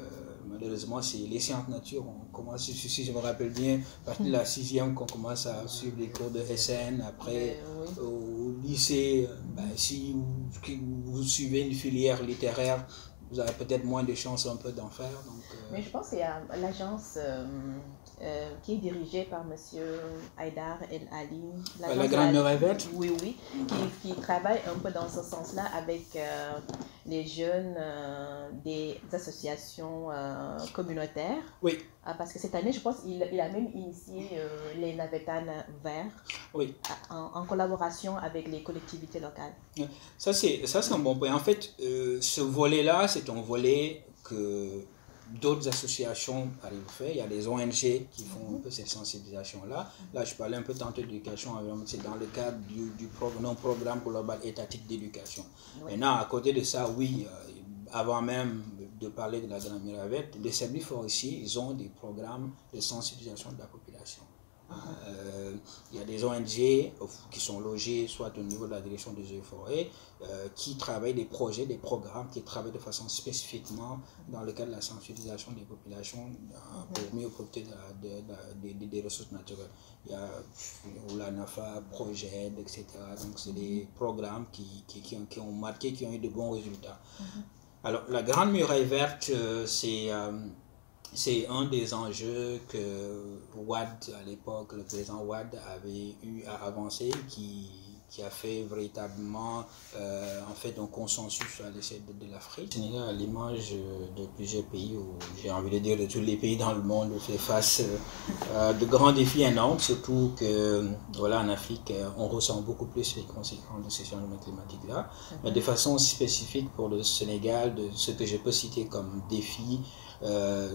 malheureusement, c'est les sciences nature, on commence, si je me rappelle bien, à partir de la 6e qu'on commence à suivre les cours de SN, après au lycée, ben, si vous suivez une filière littéraire, vous avez peut-être moins de chances un peu d'en faire. Donc, mais je pense qu'il y a l'agence qui est dirigée par M. Haïdar El Ali. La Grande Muraille Verte. Oui, qui travaille un peu dans ce sens-là avec les jeunes des associations communautaires. Oui. Parce que cette année, je pense qu'il a même initié les Navétanes verts. Oui. En collaboration avec les collectivités locales. Ça, c'est un bon point. En fait, ce volet-là, c'est un volet que d'autres associations arrivent à faire. Il y a des ONG qui font un peu cette sensibilisation-là. Là, je parlais un peu tantôt d'éducation, c'est dans le cadre du programme global étatique d'éducation. Oui. Maintenant, à côté de ça, oui, avant même de parler de la Grande Muraille Verte, les services forestiers, ils ont des programmes de sensibilisation de la population. Il y a des ONG qui sont logées soit au niveau de la direction des eaux et forêts, qui travaillent des projets, des programmes, qui travaillent de façon spécifiquement dans le cadre de la sensibilisation des populations pour mieux profiter des ressources naturelles. Il y a la NAFA, Projet, etc. Donc c'est des programmes qui ont marqué, qui ont eu de bons résultats. Alors la Grande Muraille Verte, c'est un des enjeux que Wade, à l'époque, le président Wade avait eu à avancer, qui a fait véritablement en fait un consensus à l'échelle de l'Afrique. Le Sénégal, à l'image de plusieurs pays, ou j'ai envie de dire de tous les pays dans le monde, fait face à de grands défis énormes, surtout que voilà, en Afrique, on ressent beaucoup plus les conséquences de ces changements climatiques-là. Mais de façon spécifique pour le Sénégal, de ce que je peux citer comme défi,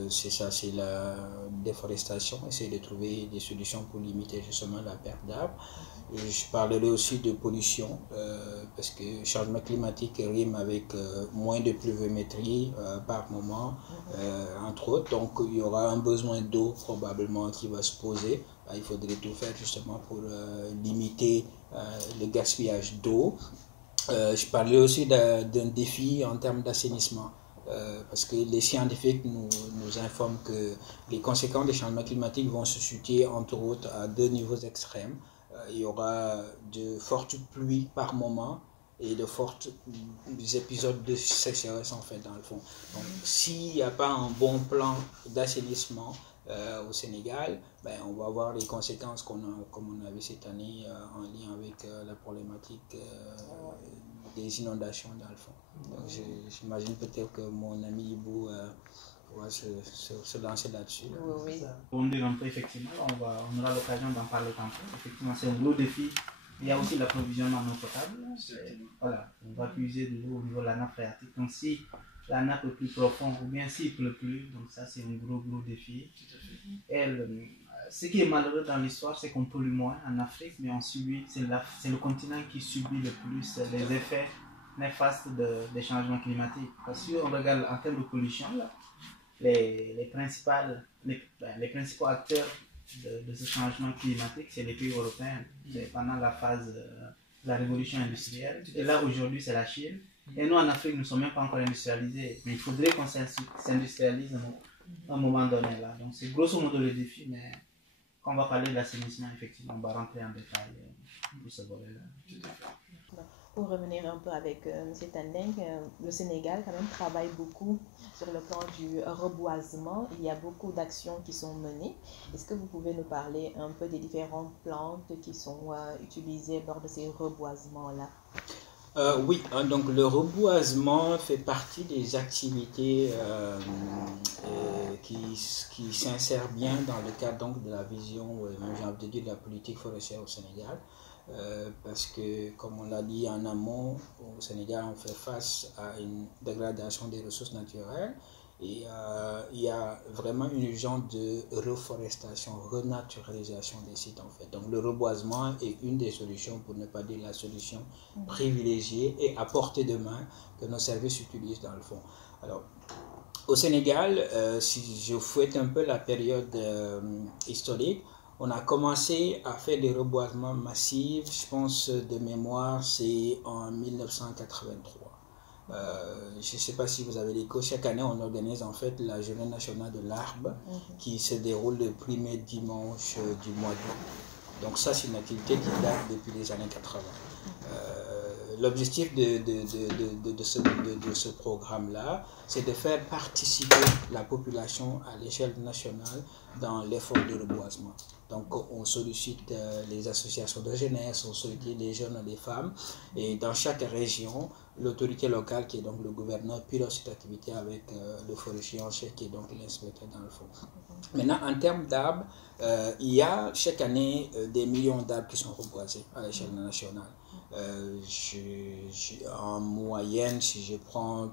c'est ça, c'est la déforestation, essayer de trouver des solutions pour limiter justement la perte d'arbres. Je parlerai aussi de pollution, parce que changement climatique rime avec moins de pluviométrie par moment, entre autres. Donc il y aura un besoin d'eau probablement qui va se poser. Il faudrait tout faire justement pour limiter le gaspillage d'eau. Je parlais aussi d'un défi en termes d'assainissement. Parce que les scientifiques nous informent que les conséquences des changements climatiques vont se situer entre autres à 2 niveaux extrêmes. Il y aura de fortes pluies par moment et de forts épisodes de sécheresse en fait dans le fond. Donc s'il n'y a pas un bon plan d'assainissement au Sénégal, ben, on va avoir les conséquences comme on a vu cette année en lien avec la problématique des inondations dans le fond. Donc j'imagine peut-être que mon ami Ibou va se lancer là-dessus. Oui. Pour dire un peu, effectivement, on aura l'occasion d'en parler tantôt. Effectivement, c'est un gros défi. Il y a aussi l'approvisionnement en eau potable. Voilà, on va puiser de l'eau au niveau de la nappe phréatique. Donc si la nappe est plus profonde ou bien s'il ne pleut plus, donc ça c'est un gros défi. Et ce qui est malheureux dans l'histoire, c'est qu'on pollue moins en Afrique, mais on subit, c'est le continent qui subit le plus les effets néfastes des changements climatiques. Parce qu'on regarde en termes de pollution, là, les principaux acteurs de ce changement climatique, c'est les pays européens. C'est pendant la phase de la révolution industrielle. Et là, aujourd'hui, c'est la Chine. Et nous, en Afrique, nous ne sommes même pas encore industrialisés. Mais il faudrait qu'on s'industrialise à un moment donné. Là. Donc, c'est grosso modo le défi. Mais quand on va parler de l'assainissement, effectivement, on va rentrer en détail pour ce volet-là. Pour revenir un peu avec M. Tandeng, le Sénégal quand même travaille beaucoup sur le plan du reboisement. Il y a beaucoup d'actions qui sont menées. Est-ce que vous pouvez nous parler un peu des différentes plantes qui sont utilisées lors de ces reboisements-là? Oui, donc le reboisement fait partie des activités qui s'insèrent bien dans le cadre donc, de la vision, j'ai envie de dire, de la politique forestière au Sénégal. Parce que, comme on l'a dit en amont, au Sénégal, on fait face à une dégradation des ressources naturelles et il y a vraiment une urgence de reforestation, renaturalisation des sites en fait. Donc le reboisement est une des solutions, pour ne pas dire la solution privilégiée et à portée de main que nos services utilisent dans le fond. Alors, au Sénégal, si je fouette un peu la période historique, on a commencé à faire des reboisements massifs, je pense de mémoire, c'est en 1983. Je ne sais pas si vous avez l'écho, chaque année on organise en fait la journée nationale de l'arbre qui se déroule le premier dimanche du mois d'août. Donc ça c'est une activité qui date depuis les années 80. L'objectif de ce programme-là, c'est de faire participer la population à l'échelle nationale dans l'effort de reboisement. Donc on sollicite les associations de jeunesse, on sollicite les jeunes et les femmes, et dans chaque région, l'autorité locale qui est donc le gouverneur pilote cette activité avec le forestier en chef qui est donc l'inspecteur dans le fond. Maintenant, en termes d'arbres, il y a chaque année des millions d'arbres qui sont reboisés à l'échelle nationale. En moyenne, si je prends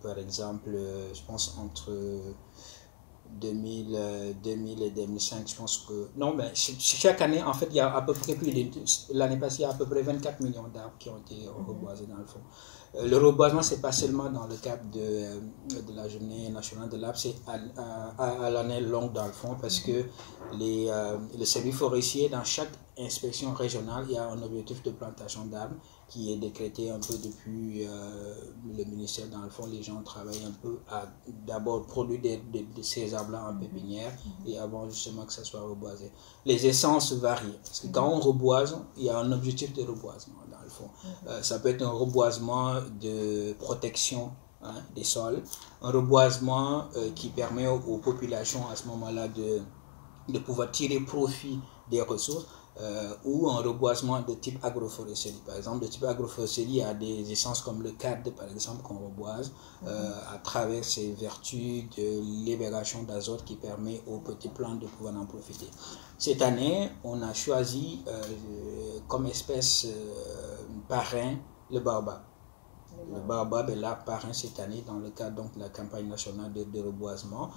par exemple, je pense entre 2000 et 2005, je pense que... Non, mais chaque année, en fait, il y a à peu près l'année passée, il y a à peu près 24 millions d'arbres qui ont été reboisés dans le fond. Le reboisement, ce n'est pas seulement dans le cadre de la journée nationale de l'arbre, c'est à l'année longue dans le fond, parce que le service forestier, dans chaque inspection régionale, il y a un objectif de plantation d'arbres qui est décrété un peu depuis le ministère. Dans le fond, les gens travaillent un peu à d'abord produire ces arbres-là en pépinière et avant justement que ça soit reboisé. Les essences varient, parce que quand on reboise, il y a un objectif de reboisement dans le fond. Ça peut être un reboisement de protection des sols, un reboisement qui permet aux populations à ce moment-là de pouvoir tirer profit des ressources. Ou un reboisement de type agroforesterie. Par exemple, de type agroforesterie, il y a des essences comme le cadre, par exemple, qu'on reboise à travers ses vertus de libération d'azote qui permet aux petits plantes de pouvoir en profiter. Cette année, on a choisi comme espèce parrain le baobab. Le baobab est l'arbre parrain cette année dans le cadre donc, de la campagne nationale de reboisement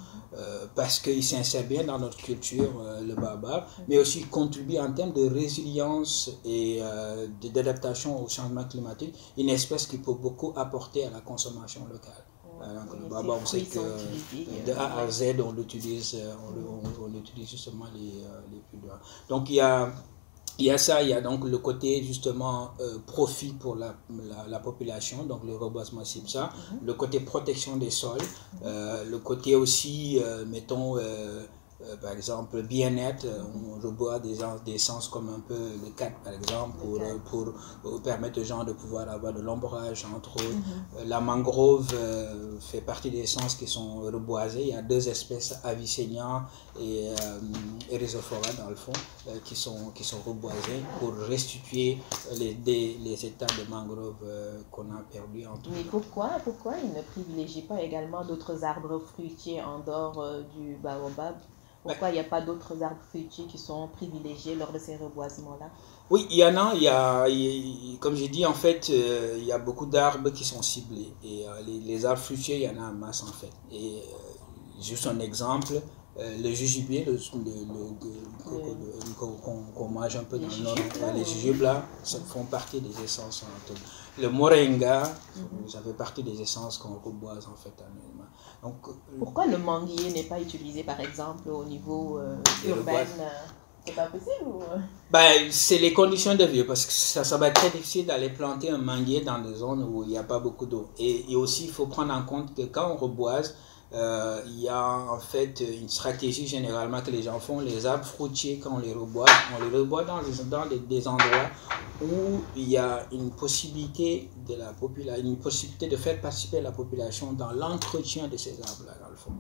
parce qu'il s'insère bien dans notre culture, le baobab, mais aussi contribue en termes de résilience et d'adaptation au changement climatique, une espèce qui peut beaucoup apporter à la consommation locale. Donc, le baobab, on sait que de A à Z, on utilise justement les plus loin. Donc, il y a ça, il y a donc le côté justement profit pour la population, donc le reboisement c'est ça, le côté protection des sols, le côté aussi, mettons, par exemple, bien-être, on reboit des essences comme un peu le 4 par exemple, pour permettre aux gens de pouvoir avoir de l'ombrage, entre autres. La mangrove fait partie des essences qui sont reboisées. Il y a 2 espèces, Avicennia et Rhizophora dans le fond, qui sont reboisées pour restituer les hectares de mangrove qu'on a perdus. Mais pourquoi ils ne privilégient pas également d'autres arbres fruitiers en dehors du baobab? Pourquoi il n'y a pas d'autres arbres fruitiers qui sont privilégiés lors de ces reboisements-là? Oui, il y en a, comme j'ai dit, en fait, il y a beaucoup d'arbres qui sont ciblés. Et les arbres fruitiers, il y en a en masse, en fait. Et juste un exemple, le jujubier, qu'on mange un peu dans le nord, les jujubes là, ça font partie des essences. Le moringa, ça fait partie des essences qu'on reboise, en fait, annuellement. Donc, pourquoi le manguier n'est pas utilisé, par exemple, au niveau urbain? C'est pas possible ou... C'est les conditions de vie, parce que ça va être très difficile d'aller planter un manguier dans des zones où il n'y a pas beaucoup d'eau. Et aussi, il faut prendre en compte que quand on reboise, il y a en fait une stratégie généralement que les gens font. Les arbres fruitiers, quand on les reboise dans des endroits où il y a une possibilité de faire participer la population dans l'entretien de ces arbres-là, dans le fond.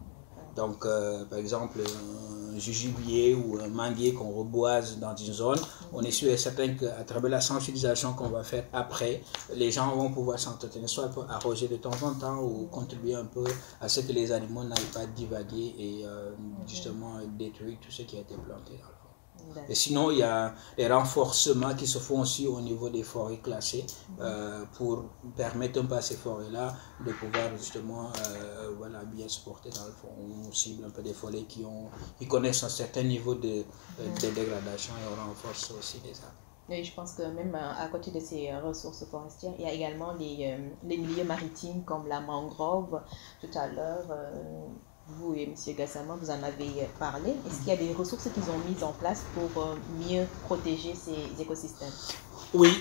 Donc, par exemple, un jujubier ou un manguier qu'on reboise dans une zone, on est sûr et certain qu'à travers la sensibilisation qu'on va faire après, les gens vont pouvoir s'entretenir, soit pour arroser de temps en temps ou contribuer un peu à ce que les animaux n'aillent pas divaguer et justement détruire tout ce qui a été planté dans le fond. Et sinon, il y a les renforcements qui se font aussi au niveau des forêts classées pour permettre un peu à ces forêts-là de pouvoir justement bien se porter dans le fond. On cible un peu des forêts qui connaissent un certain niveau de dégradation et on renforce aussi les arbres. Et je pense que même à côté de ces ressources forestières, il y a également les milieux maritimes comme la mangrove. Tout à l'heure, vous et M. Gassama, vous en avez parlé. Est-ce qu'il y a des ressources qu'ils ont mises en place pour mieux protéger ces écosystèmes? Oui,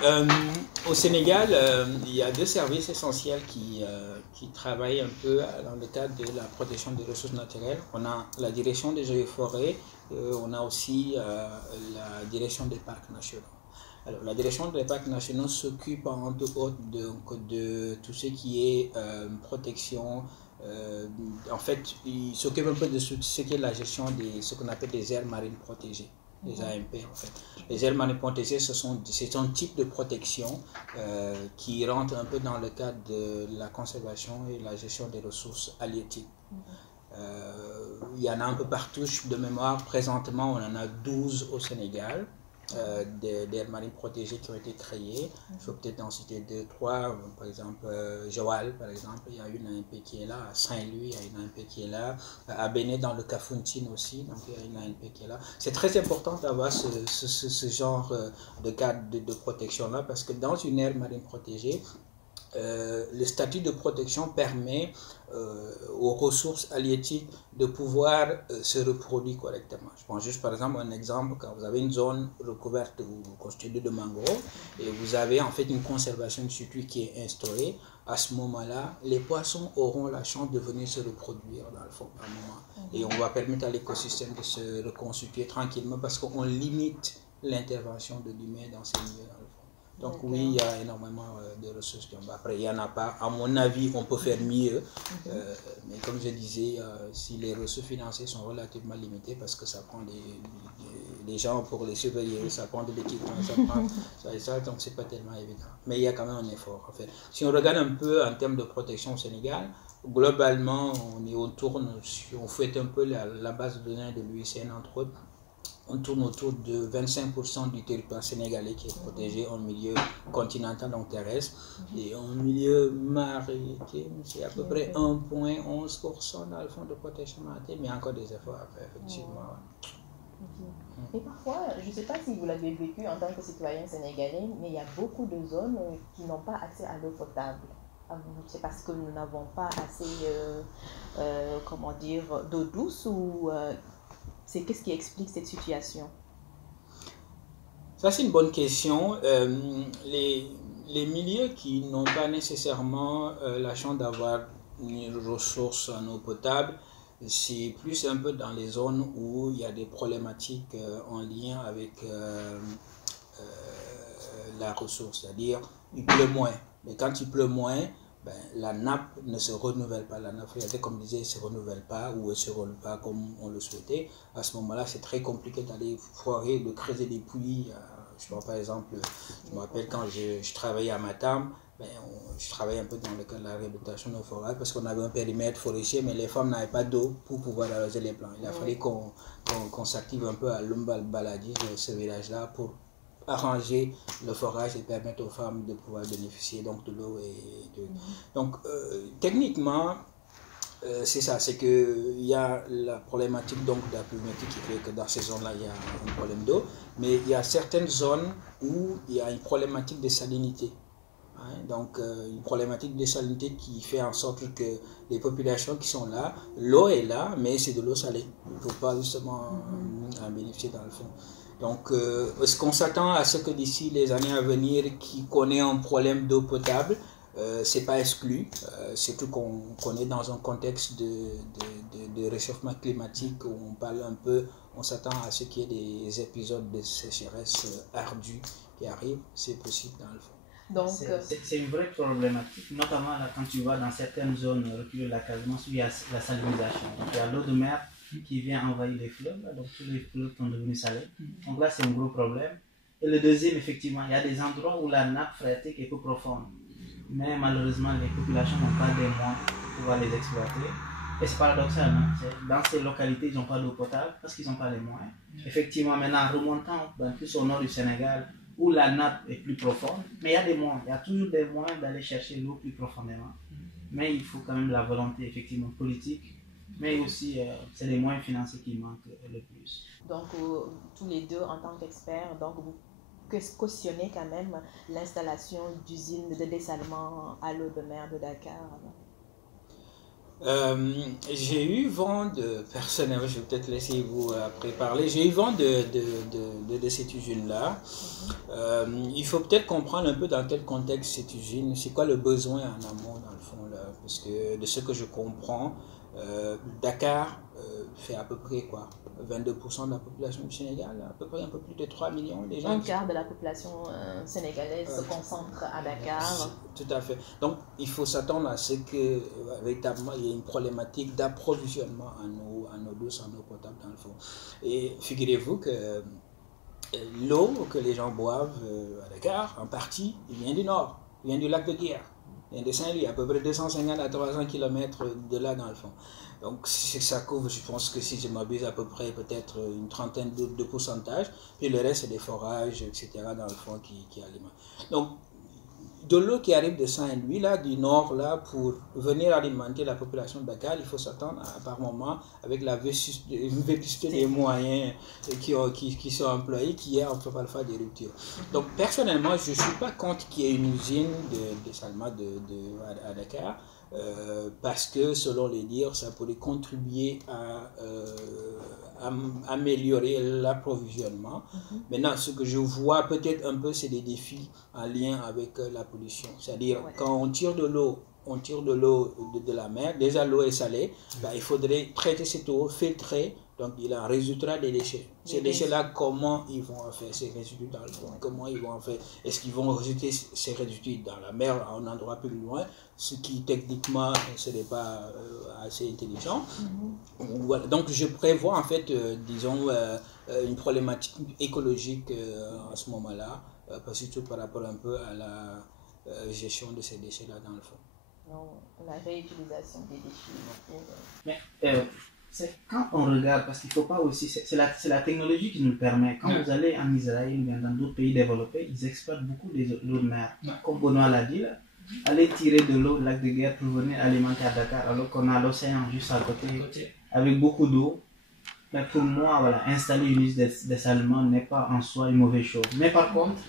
au Sénégal, il y a 2 services essentiels qui travaillent un peu dans le cadre de la protection des ressources naturelles. On a la direction des eaux et forêts, on a aussi la direction des parcs nationaux. Alors, la direction des parcs nationaux s'occupe entre autres de tout ce qui est protection. En fait, il s'occupe un peu de ce qui est la gestion de ce qu'on appelle des aires marines protégées, les AMP en fait. Les aires marines protégées, c'est un type de protection qui rentre un peu dans le cadre de la conservation et la gestion des ressources halieutiques. Il y en a un peu partout, de mémoire, présentement on en a 12 au Sénégal. D'aires marines protégées qui ont été créées. Il faut peut-être en citer 2, 3. Par exemple, Joal, par exemple, il y a une AMP qui est là. À Saint-Louis, il y a une AMP qui est là. À Bénin, dans le Kafountine aussi, donc il y a une AMP qui est là. C'est très important d'avoir ce genre de cadre de protection-là parce que dans une aire marine protégée, le statut de protection permet aux ressources halieutiques de pouvoir se reproduire correctement. Je prends juste par exemple un exemple, quand vous avez une zone recouverte ou constituée de mangroves et vous avez en fait une conservation du circuit qui est instaurée, à ce moment-là, les poissons auront la chance de venir se reproduire dans le fond par moment. Et on va permettre à l'écosystème de se reconstituer tranquillement parce qu'on limite l'intervention de l'humain dans ces milieux. Donc oui, il y a énormément de ressources. Après, il n'y en a pas. À mon avis, on peut faire mieux. Mais comme je disais, si les ressources financières sont relativement limitées, parce que ça prend des gens pour les surveiller, ça prend de l'équipement, donc c'est pas tellement évident. Mais il y a quand même un effort à faire. Si on regarde un peu en termes de protection au Sénégal, globalement, on fouette un peu la base de données de l'UICN, entre autres. On tourne autour de 25% du territoire sénégalais qui est protégé en milieu continental, donc terrestre, et en milieu maritime, c'est à peu près 1,11% dans le fond de protection maritime, mais il y a encore des efforts à faire, effectivement. Et parfois, je ne sais pas si vous l'avez vécu en tant que citoyen sénégalais, mais il y a beaucoup de zones qui n'ont pas accès à l'eau potable. C'est parce que nous n'avons pas assez, d'eau douce ou... qu'est-ce qui explique cette situation? Ça, c'est une bonne question. Les milieux qui n'ont pas nécessairement la chance d'avoir une ressource en eau potable, c'est plus un peu dans les zones où il y a des problématiques en lien avec la ressource, c'est-à-dire il pleut moins. Mais quand il pleut moins, ben, la nappe ne se renouvelle pas. La nappe phréatique, comme je disais, ne se renouvelle pas ou ne se renouvelle pas comme on le souhaitait. À ce moment-là, c'est très compliqué d'aller foirer, de creuser des puits. Je vois par exemple, je me rappelle quand je travaillais à Matam, ben, je travaillais un peu dans le cadre de la réhabilitation de forêts parce qu'on avait un périmètre forestier, mais les femmes n'avaient pas d'eau pour pouvoir arroser les plants. Il a fallu qu'on s'active un peu à Lumbal Baladi, ce village-là, pour arranger le forage et permettre aux femmes de pouvoir bénéficier donc de l'eau. Donc, techniquement, c'est ça, c'est qu'il y a la problématique donc, de la pluviométrie qui fait que dans ces zones-là, il y a un problème d'eau, mais il y a certaines zones où il y a une problématique de salinité. Donc, une problématique de salinité qui fait en sorte que les populations qui sont là, l'eau est là, mais c'est de l'eau salée. Il ne faut pas justement en bénéficier dans le fond. Donc, est-ce qu'on s'attend à ce que d'ici les années à venir, qui connaît un problème d'eau potable, c'est pas exclu, surtout qu'on est dans un contexte de réchauffement climatique où on parle un peu, on s'attend à ce qu'il y ait des épisodes de sécheresse ardus qui arrivent, c'est possible dans le fond. C'est une vraie problématique, notamment là, quand tu vas dans certaines zones reculées de la Casamance où il y a la salinisation. Donc il y a l'eau de mer qui vient envahir les fleuves, là, donc tous les fleuves sont devenus salés. Donc là c'est un gros problème. Et le deuxième, effectivement, il y a des endroits où la nappe phréatique est peu profonde. Mais malheureusement les populations n'ont pas des moyens pour pouvoir les exploiter. Et c'est paradoxal, hein? Dans ces localités ils n'ont pas d'eau potable parce qu'ils n'ont pas les moyens. Effectivement, maintenant remontant plus au nord du Sénégal, où la nappe est plus profonde, mais il y a des moyens, il y a toujours des moyens d'aller chercher l'eau plus profondément. Mais il faut quand même la volonté effectivement politique, mais aussi c'est les moyens financiers qui manquent le plus. Donc tous les deux en tant qu'experts, donc vous cautionnez quand même l'installation d'usines de dessalement à l'eau de mer de Dakar. J'ai eu vent personnellement, je vais peut-être laisser vous après parler, j'ai eu vent de cette usine-là. Il faut peut-être comprendre un peu dans quel contexte cette usine, c'est quoi le besoin en amont dans le fond là, parce que de ce que je comprends, Dakar fait à peu près quoi, 22% de la population du Sénégal, à peu près un peu plus de 3 millions de gens. Un quart de la population sénégalaise se concentre à Dakar. Tout à fait. Donc, il faut s'attendre à ce que, véritablement, il y ait une problématique d'approvisionnement en eau douce, en eau potable, dans le fond. Et figurez-vous que l'eau que les gens boivent à Dakar, en partie, il vient du nord, il vient du lac de Guiers, il vient de Saint-Louis, à peu près 250 à 300 km de là, dans le fond. Donc, ça couvre, je pense que si je m'abuse, à peu près peut-être une trentaine de pourcentages. Puis le reste, c'est des forages, etc., dans le fond, qui alimentent. Donc, de l'eau qui arrive de Saint-Louis, là, du nord, là, pour venir alimenter la population de Dakar, il faut s'attendre à, par moment, avec la vétusté des moyens qui sont employés, qu'il y ait parfois des ruptures. Donc, personnellement, je ne suis pas contre qu'il y ait une usine de dessalement à Dakar, parce que, selon les dires, ça pourrait contribuer à améliorer l'approvisionnement. Maintenant, ce que je vois peut-être un peu, c'est des défis en lien avec la pollution. C'est-à-dire, quand on tire de l'eau, de la mer, déjà l'eau est salée, il faudrait traiter cette eau, filtrer, donc il en résultera des déchets. Ces déchets-là, comment ils vont en faire ces résidus dans le fond? Comment ils vont en faire? Est-ce qu'ils vont rejeter ces résidus dans la mer à un endroit plus loin, ce qui techniquement ne serait pas assez intelligent? Voilà. Donc je prévois en fait, disons, une problématique écologique à ce moment-là, surtout par rapport un peu à la gestion de ces déchets-là dans le fond. Non, la réutilisation des déchets. Mais c'est quand on regarde, parce qu'il ne faut pas aussi, c'est la technologie qui nous le permet. Quand vous allez en Israël ou dans d'autres pays développés, ils exploitent beaucoup l'eau de mer. Comme Benoît l'a dit, là, aller tirer de l'eau du lac de Guiers pour venir alimenter à Dakar, alors qu'on a l'océan juste à côté, avec beaucoup d'eau. Mais pour moi, voilà, installer une usine de dessalement n'est pas en soi une mauvaise chose. Mais par contre,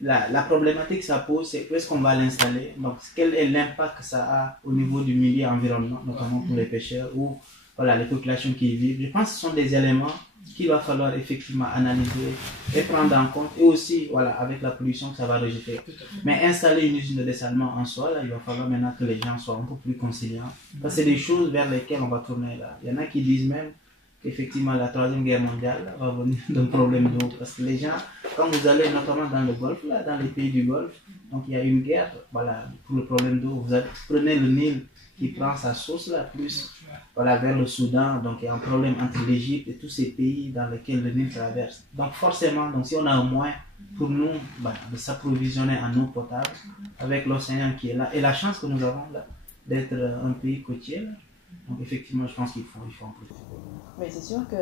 la problématique que ça pose, c'est où est-ce qu'on va l'installer. Donc, quel est l'impact que ça a au niveau du milieu environnement, notamment pour les pêcheurs ou voilà, les populations qui y vivent. Je pense que ce sont des éléments qu'il va falloir effectivement analyser et prendre en compte, et aussi voilà, avec la pollution que ça va rejeter. Mais installer une usine de dessalement en soi, là, il va falloir maintenant que les gens soient un peu plus conciliants, parce que c'est des choses vers lesquelles on va tourner là. Il y en a qui disent même qu'effectivement la troisième guerre mondiale va venir d'un problème d'eau, parce que les gens, quand vous allez notamment dans le Golfe, là, dans les pays du Golfe, donc il y a une guerre, voilà, pour le problème d'eau, vous prenez le Nil qui prend sa source là, plus voilà, vers le Soudan, donc il y a un problème entre l'Égypte et tous ces pays dans lesquels le Nil traverse. Donc forcément, donc, si on a un moyen pour nous de s'approvisionner en eau potable avec l'océan qui est là, et la chance que nous avons là d'être un pays côtier, là, donc effectivement je pense qu'il faut en profiter. Mais c'est sûr que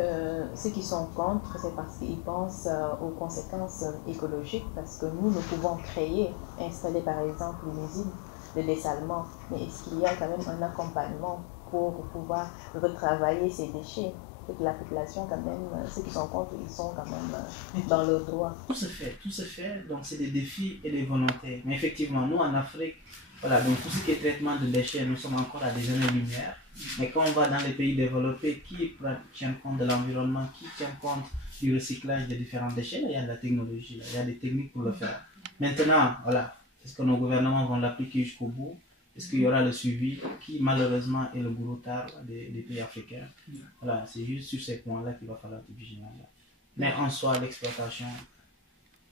ceux qui sont contre, c'est parce qu'ils pensent aux conséquences écologiques, parce que nous pouvons créer, installer par exemple une usine de dessalement, mais est-ce qu'il y a quand même un accompagnement pour pouvoir retravailler ces déchets? Que la population, quand même, ceux qui sont contre, ils sont quand même dans le droit. Tout se fait, donc c'est des défis et des volontés. Mais effectivement, nous en Afrique, voilà, donc tout ce qui est traitement de déchets, nous sommes encore à des années-lumière. Mais quand on va dans les pays développés qui tiennent compte de l'environnement, qui tiennent compte du recyclage des différents déchets, là, il y a de la technologie, là, il y a des techniques pour le faire. Maintenant, voilà, est-ce que nos gouvernements vont l'appliquer jusqu'au bout? Est-ce qu'il y aura le suivi qui malheureusement est le gros tard des pays africains? Voilà, c'est juste sur ces points-là qu'il va falloir être vigilant. Mais en soi, l'exploitation,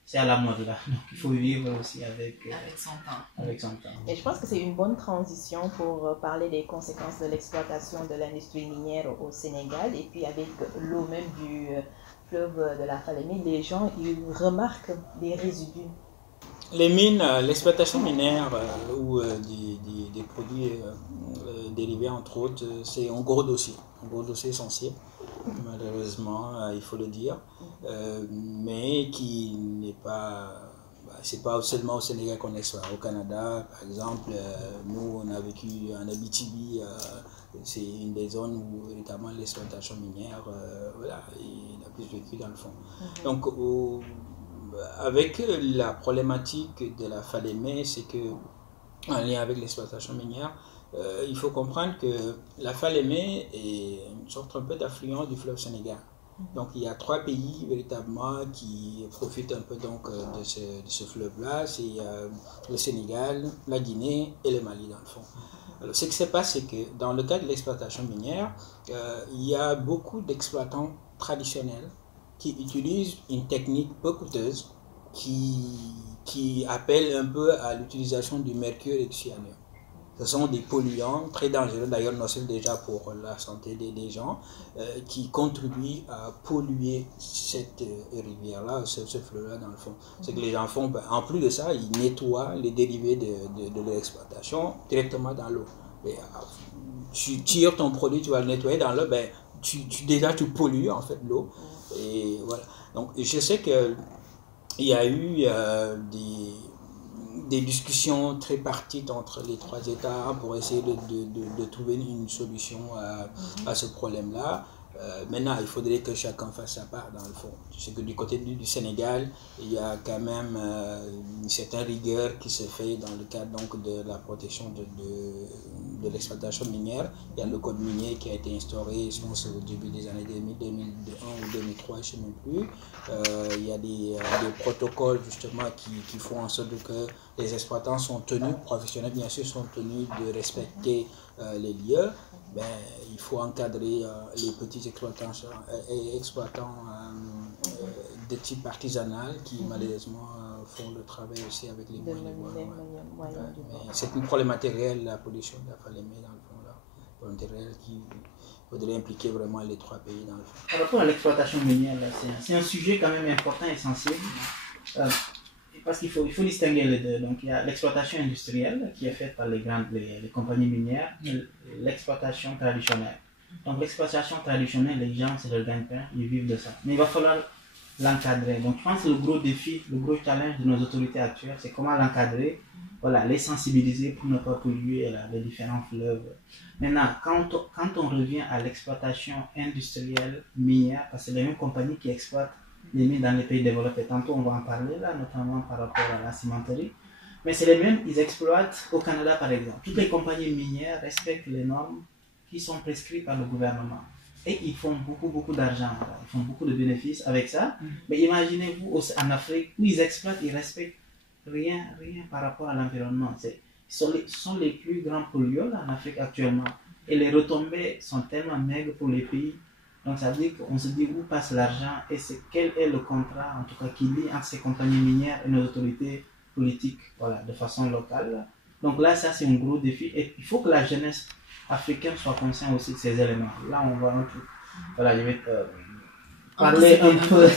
c'est à la mode là. Donc il faut vivre aussi avec son temps. Et je pense que c'est une bonne transition pour parler des conséquences de l'exploitation de l'industrie minière au Sénégal. Et puis avec l'eau même du fleuve de la Falémé, les gens ils remarquent des résidus. Les mines, l'exploitation minière ou des produits dérivés entre autres, c'est un gros dossier essentiel, malheureusement, il faut le dire, mais qui n'est pas, c'est pas seulement au Sénégal qu'on exploite. Au Canada, par exemple, nous on a vécu en Abitibi, c'est une des zones où notamment l'exploitation minière, voilà, il a plus vécu dans le fond. Donc avec la problématique de la Falémé, c'est que, en lien avec l'exploitation minière, il faut comprendre que la Falémé est une sorte un peu d'affluent du fleuve Sénégal. Donc il y a 3 pays véritablement qui profitent un peu donc de ce fleuve-là, c'est le Sénégal, la Guinée et le Mali dans le fond. Alors ce qui se passe, c'est que dans le cas de l'exploitation minière, il y a beaucoup d'exploitants traditionnels qui utilisent une technique peu coûteuse qui appelle un peu à l'utilisation du mercure et du cyanure. Ce sont des polluants très dangereux, d'ailleurs nocifs déjà pour la santé des gens, qui contribuent à polluer cette rivière-là, ce fleuve-là dans le fond. Ce que les gens font, en plus de ça, ils nettoient les dérivés de l'exploitation directement dans l'eau. Tu tires ton produit, tu vas le nettoyer dans l'eau, déjà tu pollues en fait l'eau. Et voilà. Donc je sais que il y a eu des discussions très partites entre les 3 États pour essayer de trouver une solution à ce problème-là. Maintenant, il faudrait que chacun fasse sa part dans le fond. Je sais que du côté du Sénégal, il y a quand même une certaine rigueur qui se fait dans le cadre donc, de la protection de l'exploitation minière. Il y a le code minier qui a été instauré, je pense, au début des années 2001 ou 2003, je ne sais même plus. Il y a des protocoles justement qui font en sorte que les exploitants sont tenus, professionnels bien sûr, sont tenus de respecter les lieux. Il faut encadrer les petits exploitants de type artisanal qui malheureusement font le travail aussi avec les moyens. C'est une problématique réelle, la pollution de la Falémé dans le fond là. Problématique réelle qui faudrait impliquer vraiment les 3 pays dans le fond. Par rapport à l'exploitation minière, c'est un sujet quand même important et sensible. Parce qu'il faut distinguer les deux. Donc il y a l'exploitation industrielle qui est faite par les compagnies minières et l'exploitation traditionnelle. Donc l'exploitation traditionnelle, les gens, c'est leur gagne-pain, ils vivent de ça. Mais il va falloir l'encadrer. Donc je pense que le gros défi, le gros challenge de nos autorités actuelles, c'est comment l'encadrer, voilà, les sensibiliser pour ne pas polluer les différents fleuves. Maintenant, quand on revient à l'exploitation industrielle minière, parce que c'est les mêmes compagnies qui exploitent les mines dans les pays développés. Tantôt on va en parler là, notamment par rapport à la cimenterie. Mais c'est les mêmes, ils exploitent au Canada par exemple. Toutes les compagnies minières respectent les normes qui sont prescrites par le gouvernement. et ils font beaucoup d'argent, voilà. Ils font beaucoup de bénéfices avec ça. Mais imaginez-vous en Afrique où ils exploitent, ils respectent rien par rapport à l'environnement. Ils sont les plus grands pollueurs là, en Afrique actuellement. Et les retombées sont tellement maigres pour les pays. Donc ça veut dire qu'on se dit où passe l'argent et quel est le contrat, en tout cas, qui lie entre ces compagnies minières et nos autorités politiques, voilà, de façon locale. Donc là, ça c'est un gros défi. Et il faut que la jeunesse africaine soit consciente aussi de ces éléments. Là, on va un peu, voilà, je vais parler un peu.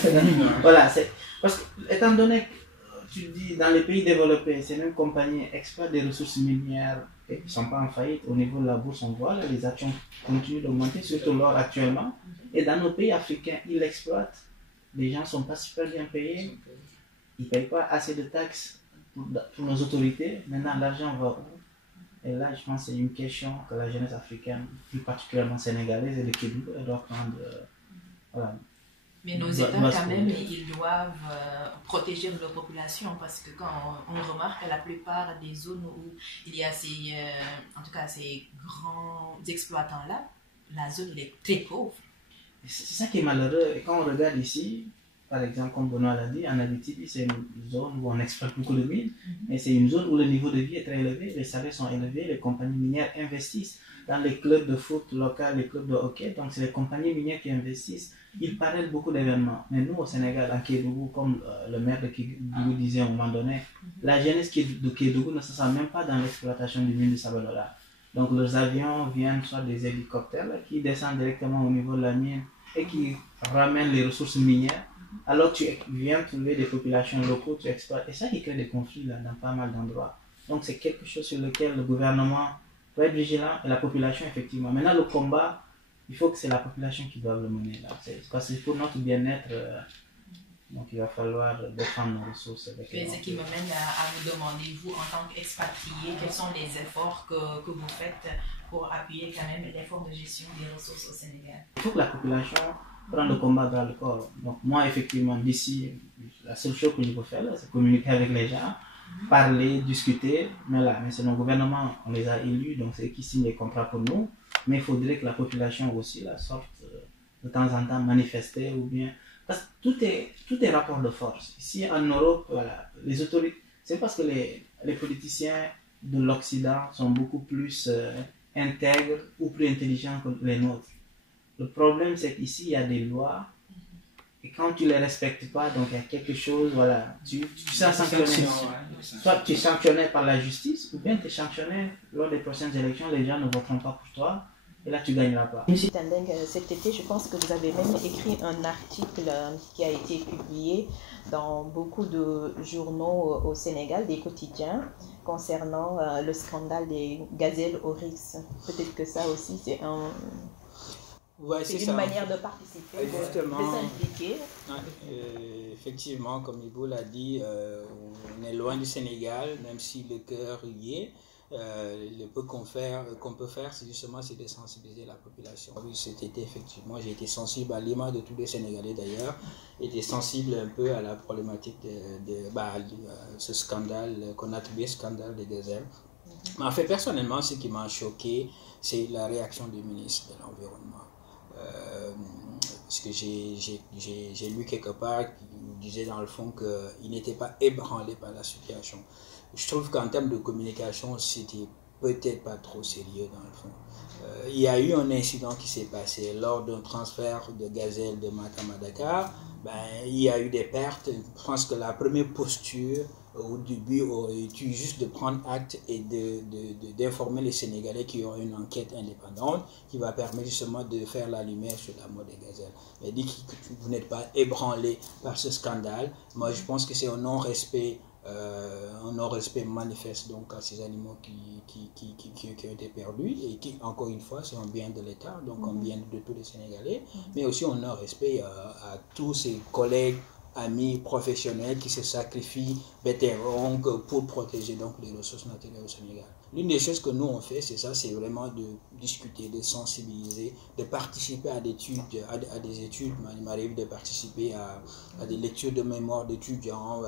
Voilà, parce que, étant donné que tu dis, dans les pays développés, ces mêmes compagnies exploitent des ressources minières et qui ne sont pas en faillite. Au niveau de la bourse, on voit, là, les actions continuent d'augmenter, surtout l'or actuellement. Et dans nos pays africains, ils l'exploitent. Les gens ne sont pas super bien payés. Ils ne payent pas assez de taxes pour nos autorités. Maintenant, l'argent va où? Et là, je pense que c'est une question que la jeunesse africaine, plus particulièrement sénégalaise et de Québec, doit prendre. Voilà. Mais nos États, quand même, ils doivent protéger leur population parce que quand on remarque que la plupart des zones où il y a en tout cas ces grands exploitants-là, la zone est très pauvre. C'est ça qui est malheureux. Et quand on regarde ici, par exemple, comme Benoît l'a dit, en Abitibi, c'est une zone où on exploite beaucoup de mines, mais c'est une zone où le niveau de vie est très élevé, les salaires sont élevés, les compagnies minières investissent dans les clubs de foot locaux, les clubs de hockey, donc c'est les compagnies minières qui investissent. Ils parlent beaucoup d'événements. Mais nous, au Sénégal, en Kédougou, comme le maire de Kédougou disait à un moment donné, la jeunesse de Kédougou ne se sent même pas dans l'exploitation du mine de Sabodala. Donc leurs avions viennent soit des hélicoptères qui descendent directement au niveau de la mine et qui ramènent les ressources minières. Alors tu viens trouver des populations locales, tu exploites. Et ça qui crée des conflits là, dans pas mal d'endroits. Donc c'est quelque chose sur lequel le gouvernement doit être vigilant et la population effectivement. Maintenant le combat, il faut que c'est la population qui doit le mener là. Parce que c'est pour notre bien-être. Donc il va falloir défendre nos ressources. Mais ce qui me mène à vous demander, vous en tant qu'expatrié, quels sont les efforts que vous faites pour appuyer quand même l'effort de gestion des ressources au Sénégal? Il faut que la population prenne le combat dans le corps. Donc moi effectivement d'ici, la seule chose que je peux faire là, c'est communiquer avec les gens, parler, discuter. Mais c'est nos gouvernements, on les a élus, donc c'est eux qui signent les contrats pour nous. Mais il faudrait que la population aussi là, sorte de temps en temps manifester ou bien... Parce que tout est rapport de force. Ici en Europe, voilà, les autorités, c'est parce que les politiciens de l'Occident sont beaucoup plus intègres ou plus intelligents que les nôtres. Le problème, c'est qu'ici, il y a des lois et quand tu ne les respectes pas, donc il y a quelque chose, voilà, tu seras sanctionné. Soit tu es sanctionné par la justice ou bien tu es sanctionné lors des prochaines élections, les gens ne voteront pas pour toi. Et là, tu ne gagneras pas. Monsieur Tandeng, cet été, je pense que vous avez même écrit un article qui a été publié dans beaucoup de journaux au Sénégal, des quotidiens, concernant le scandale des gazelles oryx. Peut-être que ça aussi, c'est une manière de participer, de s'impliquer. Effectivement, comme Ibo l'a dit, on est loin du Sénégal, même si le cœur y est. Le peu qu'on peut faire, c'est justement de sensibiliser la population. Oui, cet été, effectivement, j'ai été sensible à l'image de tous les Sénégalais d'ailleurs, été sensible un peu à la problématique de ce scandale qu'on a trouvé, scandale des gazelles. Mais en fait, personnellement, ce qui m'a choqué, c'est la réaction du ministre de l'Environnement. Parce que j'ai lu quelque part qui disait dans le fond qu'il n'était pas ébranlé par la situation. Je trouve qu'en termes de communication, c'était peut-être pas trop sérieux dans le fond. Il y a eu un incident qui s'est passé lors d'un transfert de gazelles de Matam à Dakar. Il y a eu des pertes. Je pense que la première posture au début aurait été juste de prendre acte et d'informer les Sénégalais qu'il y aura une enquête indépendante qui va permettre justement de faire la lumière sur la mort des gazelles. Mais dit que vous n'êtes pas ébranlé par ce scandale. Moi, je pense que c'est un non-respect manifeste donc à ces animaux qui ont été perdus et qui, encore une fois, c'est un bien de l'État, donc un bien de tous les Sénégalais, mais aussi un non-respect à tous ces collègues, amis, professionnels qui se sacrifient vétérans pour protéger donc les ressources naturelles au Sénégal. L'une des choses que nous on fait, c'est ça, c'est vraiment de discuter, de sensibiliser, de participer à des études. Il m'arrive de participer à des lectures de mémoire d'étudiants,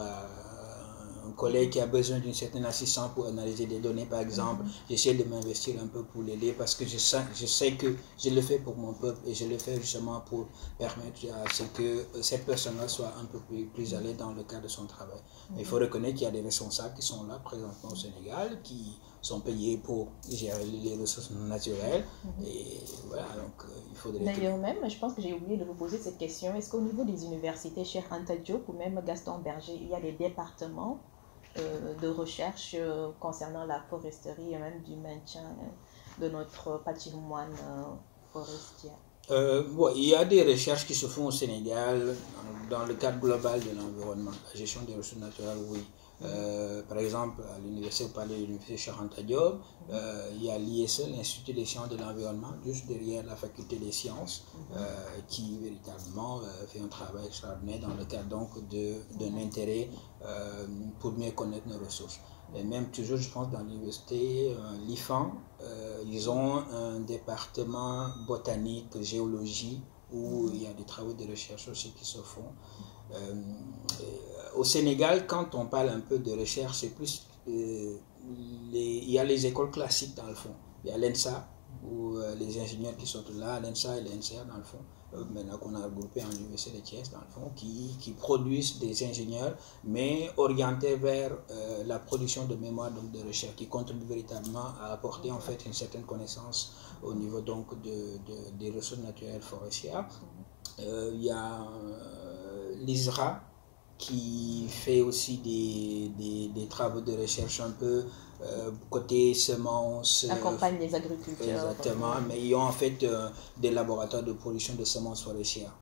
un collègue qui a besoin d'une certaine assistance pour analyser des données, par exemple, j'essaie de m'investir un peu pour l'aider parce que je sais que je le fais pour mon peuple et je le fais justement pour permettre à ce que cette personne-là soit un peu plus à l'aise dans le cadre de son travail. Il faut reconnaître qu'il y a des responsables qui sont là présentement au Sénégal, qui sont payés pour gérer les ressources naturelles. Et voilà, donc il faudrait... D'ailleurs même, je pense que j'ai oublié de vous poser cette question. Est-ce qu'au niveau des universités, chez Anta Diop ou même Gaston Berger, il y a des départements de recherche concernant la foresterie et même du maintien de notre patrimoine forestier? Bon, il y a des recherches qui se font au Sénégal dans le cadre global de l'environnement, la gestion des ressources naturelles, oui. Par exemple, à l'université, vous parlez de l'université Cheikh Anta Diop, il y a l'ISE, l'Institut des sciences de l'environnement, juste derrière la faculté des sciences, qui véritablement fait un travail extraordinaire dans le cadre donc d'un intérêt pour mieux connaître nos ressources. Et même toujours, je pense, dans l'université, l'IFAN, ils ont un département botanique, géologie, où il y a des travaux de recherche aussi qui se font. Au Sénégal, quand on parle un peu de recherche, c'est plus... il y a les écoles classiques dans le fond. Il y a l'ENSA, où les ingénieurs qui sont là, l'ENSA et l'ENSER dans le fond, maintenant qu'on a regroupé en l'université de Thiès dans le fond, qui produisent des ingénieurs, mais orientés vers la production de mémoire, donc de recherche, qui contribuent véritablement à apporter en fait une certaine connaissance au niveau donc des ressources naturelles forestières. Il y a l'ISRA, qui fait aussi des travaux de recherche un peu côté semences. Accompagne les agriculteurs. Exactement, mais ils ont en fait des laboratoires de production de semences forestières.